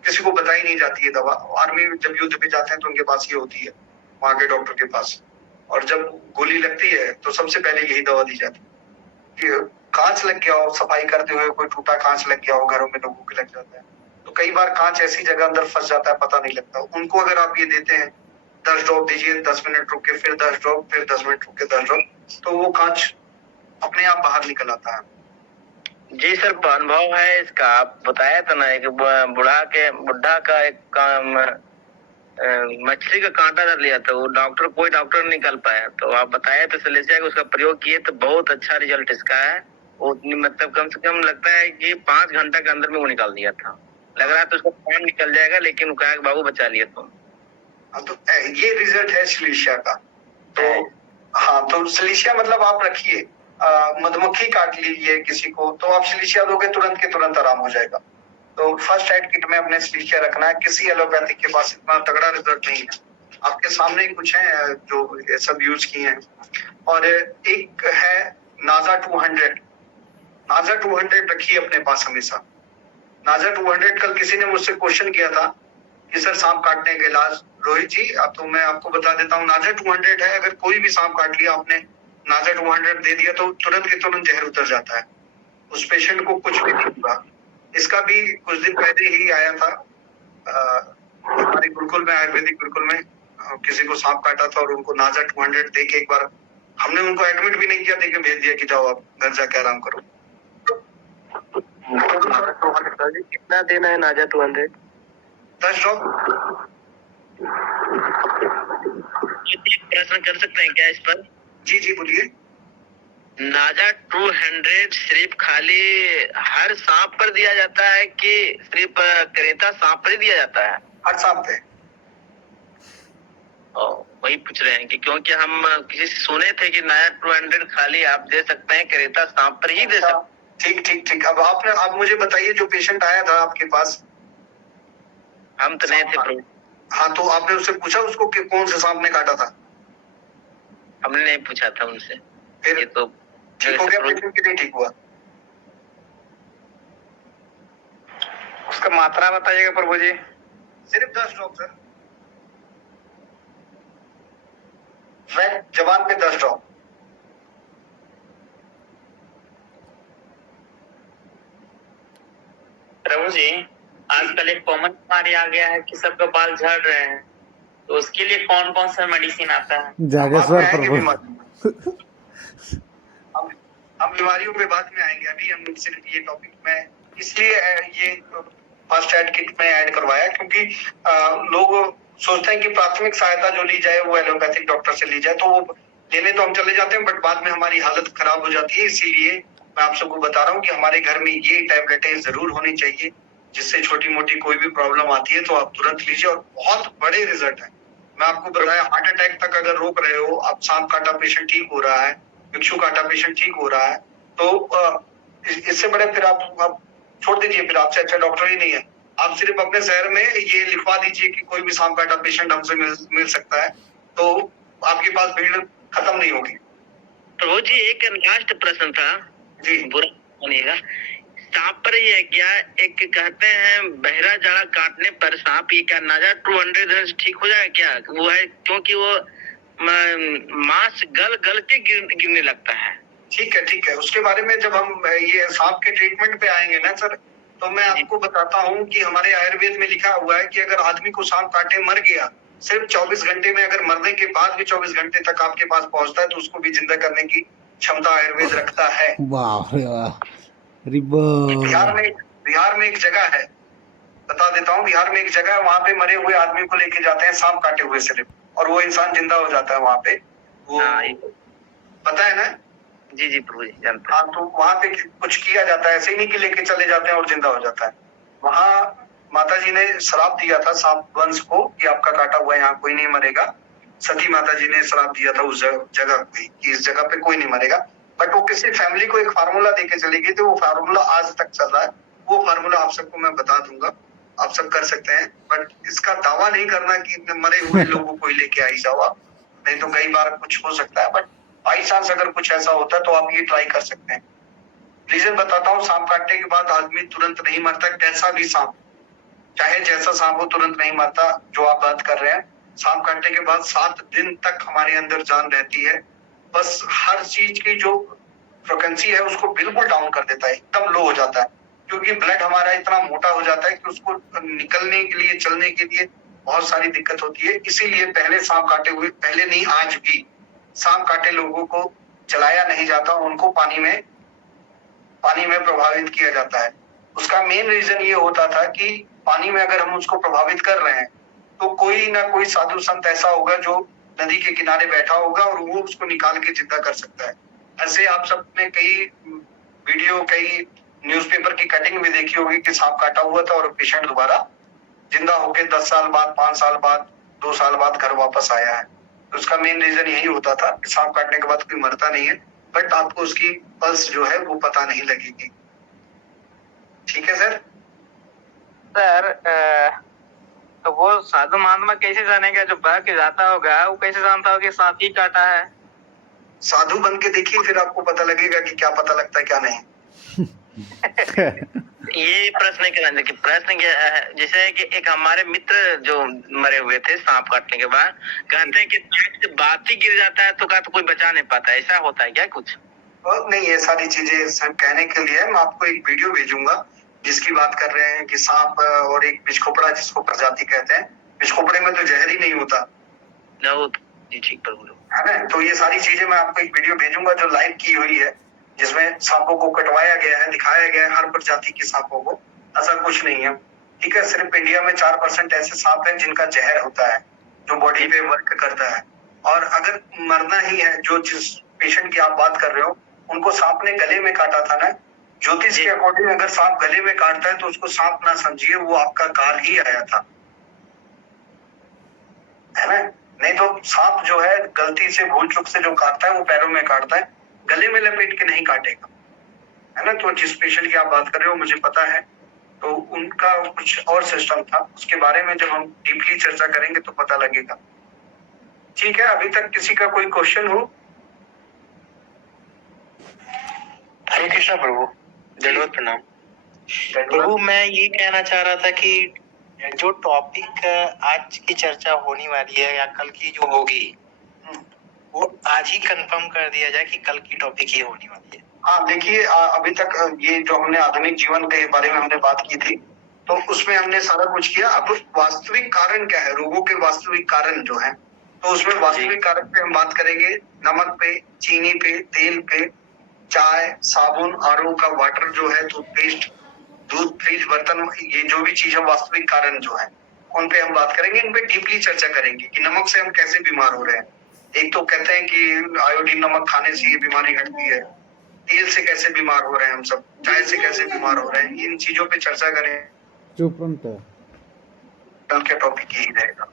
किसी को बताई नहीं जाती है दवा। आर्मी जब युद्ध पे जाते हैं तो उनके पास ये होती है, वहां के डॉक्टर के पास। और जब गोली लगती है तो सबसे पहले यही दवा दी जाती है। कि कांच लग गया हो, सफाई करते हुए कोई टूटा कांच लग गया हो, घरों में लोगों के लग जाता है, तो कई बार कांच ऐसी जगह अंदर फंस जाता है, पता नहीं लगता। उनको अगर आप ये देते हैं 10 ड्रॉप दीजिए, 10 मिनट रुक के फिर 10 ड्रॉप, फिर 10 मिनट रुक के 10 ड्रॉप, तो वो कांच अपने आप बाहर निकल आता है। जी सर, अनुभव है इसका। आप बताया था ना, एक बुढ़ा का एक मछली का कांटा कर लिया था, वो कोई डॉक्टर नहीं निकल पाया, तो आप बताया तो सिलीशिया का उसका प्रयोग किए तो बहुत अच्छा रिजल्ट इसका है। वो मतलब कम से कम लगता है कि 5 घंटा के अंदर में वो निकाल दिया था। लग रहा था उसका प्राण निकल जाएगा, लेकिन वो कहा कि बाबू बचा लिया तुम। तो ये रिजल्ट है सिलीशिया का। तो हाँ, तो सिलीशिया मतलब आप रखिए, मधुमक्खी काट लीजिए किसी को तो आप सिलीशिया दोगे, तुरंत के तुरंत आराम हो जाएगा। तो फर्स्ट एड किट में अपने सिलीशिया रखना है। किसी एलोपैथिक के पास इतना तगड़ा रिजल्ट नहीं है। आपके सामने ही कुछ है जो ये सब यूज किए हैं। और एक है नाजा 200। नाजा 200 रखिए अपने पास हमेशा। नाजा 200 कल किसी ने मुझसे क्वेश्चन किया था कि सर सांप काटने का इलाज। रोहित जी, अब तो मैं आपको बता देता हूँ, नाजा 200 है। अगर कोई भी सांप काट लिया आपने, नाजा 200 दे दिया तो तुरंत के तुरंत जहर उतर जाता है, उस पेशेंट को कुछ भी नहीं होगा। इसका भी कुछ दिन पहले ही आया था हमारे गुरुकुल में, आयुर्वेदिक गुरुकुल में। किसी को सांप काटा था और उनको नाजा 200 दे के, एक बार हमने उनको एडमिट भी नहीं किया, दे के भेज दिया कि जाओ आप घर जाके आराम करो। कितना देना है नाजा 200? 10 ड्रॉप। प्रश्न कर सकते हैं क्या इस पर? जी जी बोलिए। नाजा 200 सिर्फ खाली हर सांप पर दिया जाता है कि सिर्फ करेता सांप पर ही दिया जाता है? हर सांप पे। वही पूछ रहे हैं कि क्योंकि हम किसी से सुने थे कि नाजा 200 खाली आप दे सकते हैं, करेता सांप पर ही दे सकते हैं। ठीक ठीक ठीक। अब आप मुझे बताइए, जो पेशेंट आया था आपके पास, हम तो नहीं थे। हाँ, तो आपने उससे पूछा उसको कि कौन से सांप ने काटा था? हमने नहीं पूछा था उनसे। फिर ये तो ठीक हो गया पेशेंट कि नहीं ठीक हुआ? उसका मात्रा बताइएगा प्रभु जी। सिर्फ 10 ड्रॉप सर, रेड जवान पे 10 ड्रॉप। प्रभु जी, आजकल एक कॉमन बीमारी आ गया है कि सबका बाल झड़ रहे हैं, तो उसके लिए कौन कौन सा मेडिसिन आता है? जागेश्वर बाद में आएंगे प्रभु। हम हम बीमारियों पे बाद में आएंगे। अभी हम सिर्फ ये टॉपिक में इसलिए ये फर्स्ट एड किट में ऐड करवाया क्योंकि लोग सोचते हैं कि प्राथमिक सहायता जो ली जाए वो एलोपैथिक डॉक्टर से ली जाए, तो वो लेने तो हम चले जाते हैं बट बाद में हमारी हालत खराब हो जाती है। इसीलिए मैं आप सबको बता रहा हूँ कि हमारे घर में ये टैबलेटें जरूर होनी चाहिए, जिससे छोटी मोटी कोई भी प्रॉब्लम आती है तो आप तुरंत लीजिए और बहुत बड़े रिजल्ट है। मैं आपको बताया, हार्ट अटैक तक अगर रोक रहे हो आप, सांप काटा पेशेंट ठीक हो रहा है, भिक्षु काटा पेशेंट ठीक हो रहा है, तो इससे बड़े फिर आप छोड़ दीजिए, फिर आपसे अच्छा डॉक्टर ही नहीं है। आप सिर्फ अपने शहर में ये लिखवा दीजिए कि कोई भी सांप काटा पेशेंट हमसे मिल सकता है, तो आपके पास भीड़ खत्म नहीं होगी। प्रभु जी एक लास्ट प्रश्न था, जी बुरा मानिएगा, सांप पर ही है क्या? एक कहते हैं बहरा जाड़ा काटने पर सांप ये क्या नाजा 200 ठीक हो जाए क्या? वो है क्योंकि वो मांस गल गल के गिरने लगता है। ठीक है, उसके बारे में जब हम ये सांप के ट्रीटमेंट पे आएंगे ना सर, तो मैं आपको बताता हूँ कि हमारे आयुर्वेद में लिखा हुआ है कि अगर आदमी को सांप काटे मर गया, सिर्फ 24 घंटे में, अगर मरने के बाद भी 24 घंटे तक आपके पास पहुंचता है तो उसको भी जिंदा करने की क्षमता आयुर्वेद रखता है। वाह रे वाह। बिहार में एक जगह है, बता देता हूँ, बिहार में एक जगह है, वहाँ पे मरे हुए आदमी को लेके जाते हैं सांप काटे हुए सिर्फ, और वो इंसान जिंदा हो जाता है वहाँ पे। वो पता है ना? जी जी प्रभु जी जानते हैं। हाँ, तो वहाँ पे कुछ किया जाता है, ऐसे ही नहीं कि लेके चले जाते हैं और जिंदा हो जाता है। वहाँ माता जी ने श्राप दिया था सांप वंश को कि आपका काटा हुआ यहाँ कोई नहीं मरेगा। सती माता जी ने श्राप दिया था उस जगह पे कि इस जगह पे कोई नहीं मरेगा, बट वो किसी फैमिली को एक फार्मूला देके चली गई, तो वो फार्मूला आज तक चल रहा है। वो फार्मूला आप सबको मैं बता दूंगा, आप सब कर सकते हैं, बट इसका दावा नहीं करना कि मरे हुए लोगों को ही लेके आई जाओ आप, नहीं तो कई बार कुछ हो सकता है, बट बाई चांस अगर कुछ ऐसा होता है तो आप ये ट्राई कर सकते हैं। रीजन बताता हूँ, सांप काटने के बाद आदमी तुरंत नहीं मरता, कैसा भी सांप, चाहे जैसा सांप हो, तुरंत नहीं मरता। जो आप बात कर रहे हैं, सांप काटने के बाद 7 दिन तक हमारे अंदर जान रहती है, बस हर चीज की जो फ्रिक्वेंसी है उसको बिल्कुल डाउन कर देता है, एकदम लो हो जाता है, क्योंकि ब्लड हमारा इतना मोटा हो जाता है कि उसको निकलने के लिए, चलने के लिए बहुत सारी दिक्कत होती है। इसीलिए पहले सांप काटे हुए, पहले नहीं आज भी सांप काटे लोगों को चलाया नहीं जाता, उनको पानी में प्रभावित किया जाता है। उसका मेन रीजन ये होता था कि पानी में अगर हम उसको प्रभावित कर रहे हैं तो कोई ना कोई साधु संत ऐसा होगा जो नदी के किनारे बैठा होगा और वो उसको निकाल के जिंदा कर सकता है। ऐसे आप सबने कई वीडियो, कई न्यूज़पेपर की कटिंग भी देखी होगी कि सांप काटा हुआ था और पेशेंट दोबारा जिंदा होके 10 साल बाद, 5 साल बाद, 2 साल बाद घर वापस आया है। तो उसका मेन रीजन यही होता था कि सांप काटने के बाद कोई मरता नहीं है, बट आपको उसकी पल्स जो है वो पता नहीं लगेगी। ठीक है सर? सर तो वो साधु महात्मा कैसे जानेगा, जो बह के जाता होगा वो कैसे जानता होगा कि सांप ही काटा है? साधु बन के देखिए, फिर आपको पता लगेगा कि क्या पता लगता है क्या नहीं। ये प्रश्न क्या, कि प्रश्न क्या है, जैसे कि एक हमारे मित्र जो मरे हुए थे सांप काटने के बाद, कहते हैं कि नाक से बात ही गिर जाता है तो का तो कोई बचा नहीं पाता, ऐसा होता है क्या कुछ? नहीं, ये सारी चीजें सिर्फ कहने के लिए। मैं आपको एक वीडियो भेजूंगा जिसकी बात कर रहे हैं कि सांप और एक बिछखोपड़ा, जिसको प्रजाति कहते हैं, बिछखोपड़े में तो जहर ही नहीं होता जी ठीक प्रभु है ना। तो ये सारी चीजें मैं आपको एक वीडियो भेजूंगा जो लाइव की हुई है, जिसमें सांपों को कटवाया गया है, दिखाया गया है हर प्रजाति के सांपों को। ऐसा कुछ नहीं है, ठीक है। सिर्फ इंडिया में 4% ऐसे सांप हैं जिनका जहर होता है, जो बॉडी पे वर्क करता है। और अगर मरना ही है, जो जिस पेशेंट की आप बात कर रहे हो, उनको सांप ने गले में काटा था ना, ज्योतिष के अकॉर्डिंग अगर सांप गले में काटता है तो उसको सांप ना समझिए, वो आपका काल ही आया था, है ना। नहीं तो सांप जो है गलती से, भूल चूक से जो काटता है वो पैरों में काटता है, गले में लपेट के नहीं काटेगा, है ना। तो जिस पेशेंट की आप बात कर रहे हो मुझे पता है, तो उनका कुछ और सिस्टम था, उसके बारे में जब हम डीपली चर्चा करेंगे तो पता लगेगा। ठीक है, अभी तक किसी का कोई क्वेश्चन हो? हरे कृष्णा प्रभु, दंडवत प्रणाम। प्रभु मैं ये कहना चाह रहा था कि जो टॉपिक आज की चर्चा होने वाली है या कल की जो होगी, वो आज ही कंफर्म कर दिया जाए कि कल की टॉपिक ये होने वाली है। हाँ देखिए, अभी तक ये जो हमने आधुनिक जीवन के बारे में हमने बात की थी, तो उसमें हमने सारा कुछ किया। अब वास्तविक कारण क्या है, रोगों के वास्तविक कारण जो है, तो उसमें वास्तविक कारण पे हम बात करेंगे। नमक पे, चीनी पे, तेल पे, चाय, साबुन, आरओ का वाटर जो है, टूथपेस्ट, दूध, फ्रिज, बर्तन, ये जो भी चीज है वास्तविक कारण जो है, उन पे हम बात करेंगे। इन पे डीपली चर्चा करेंगे कि नमक से हम कैसे बीमार हो रहे हैं। एक तो कहते हैं कि आयोडीन नमक खाने से ये बीमारी घटती है, तेल से कैसे बीमार हो रहे हैं हम सब, चाय से कैसे बीमार हो रहे हैं, इन चीजों पे चर्चा करें। चुप रहो। कल का टॉपिक यही रहेगा।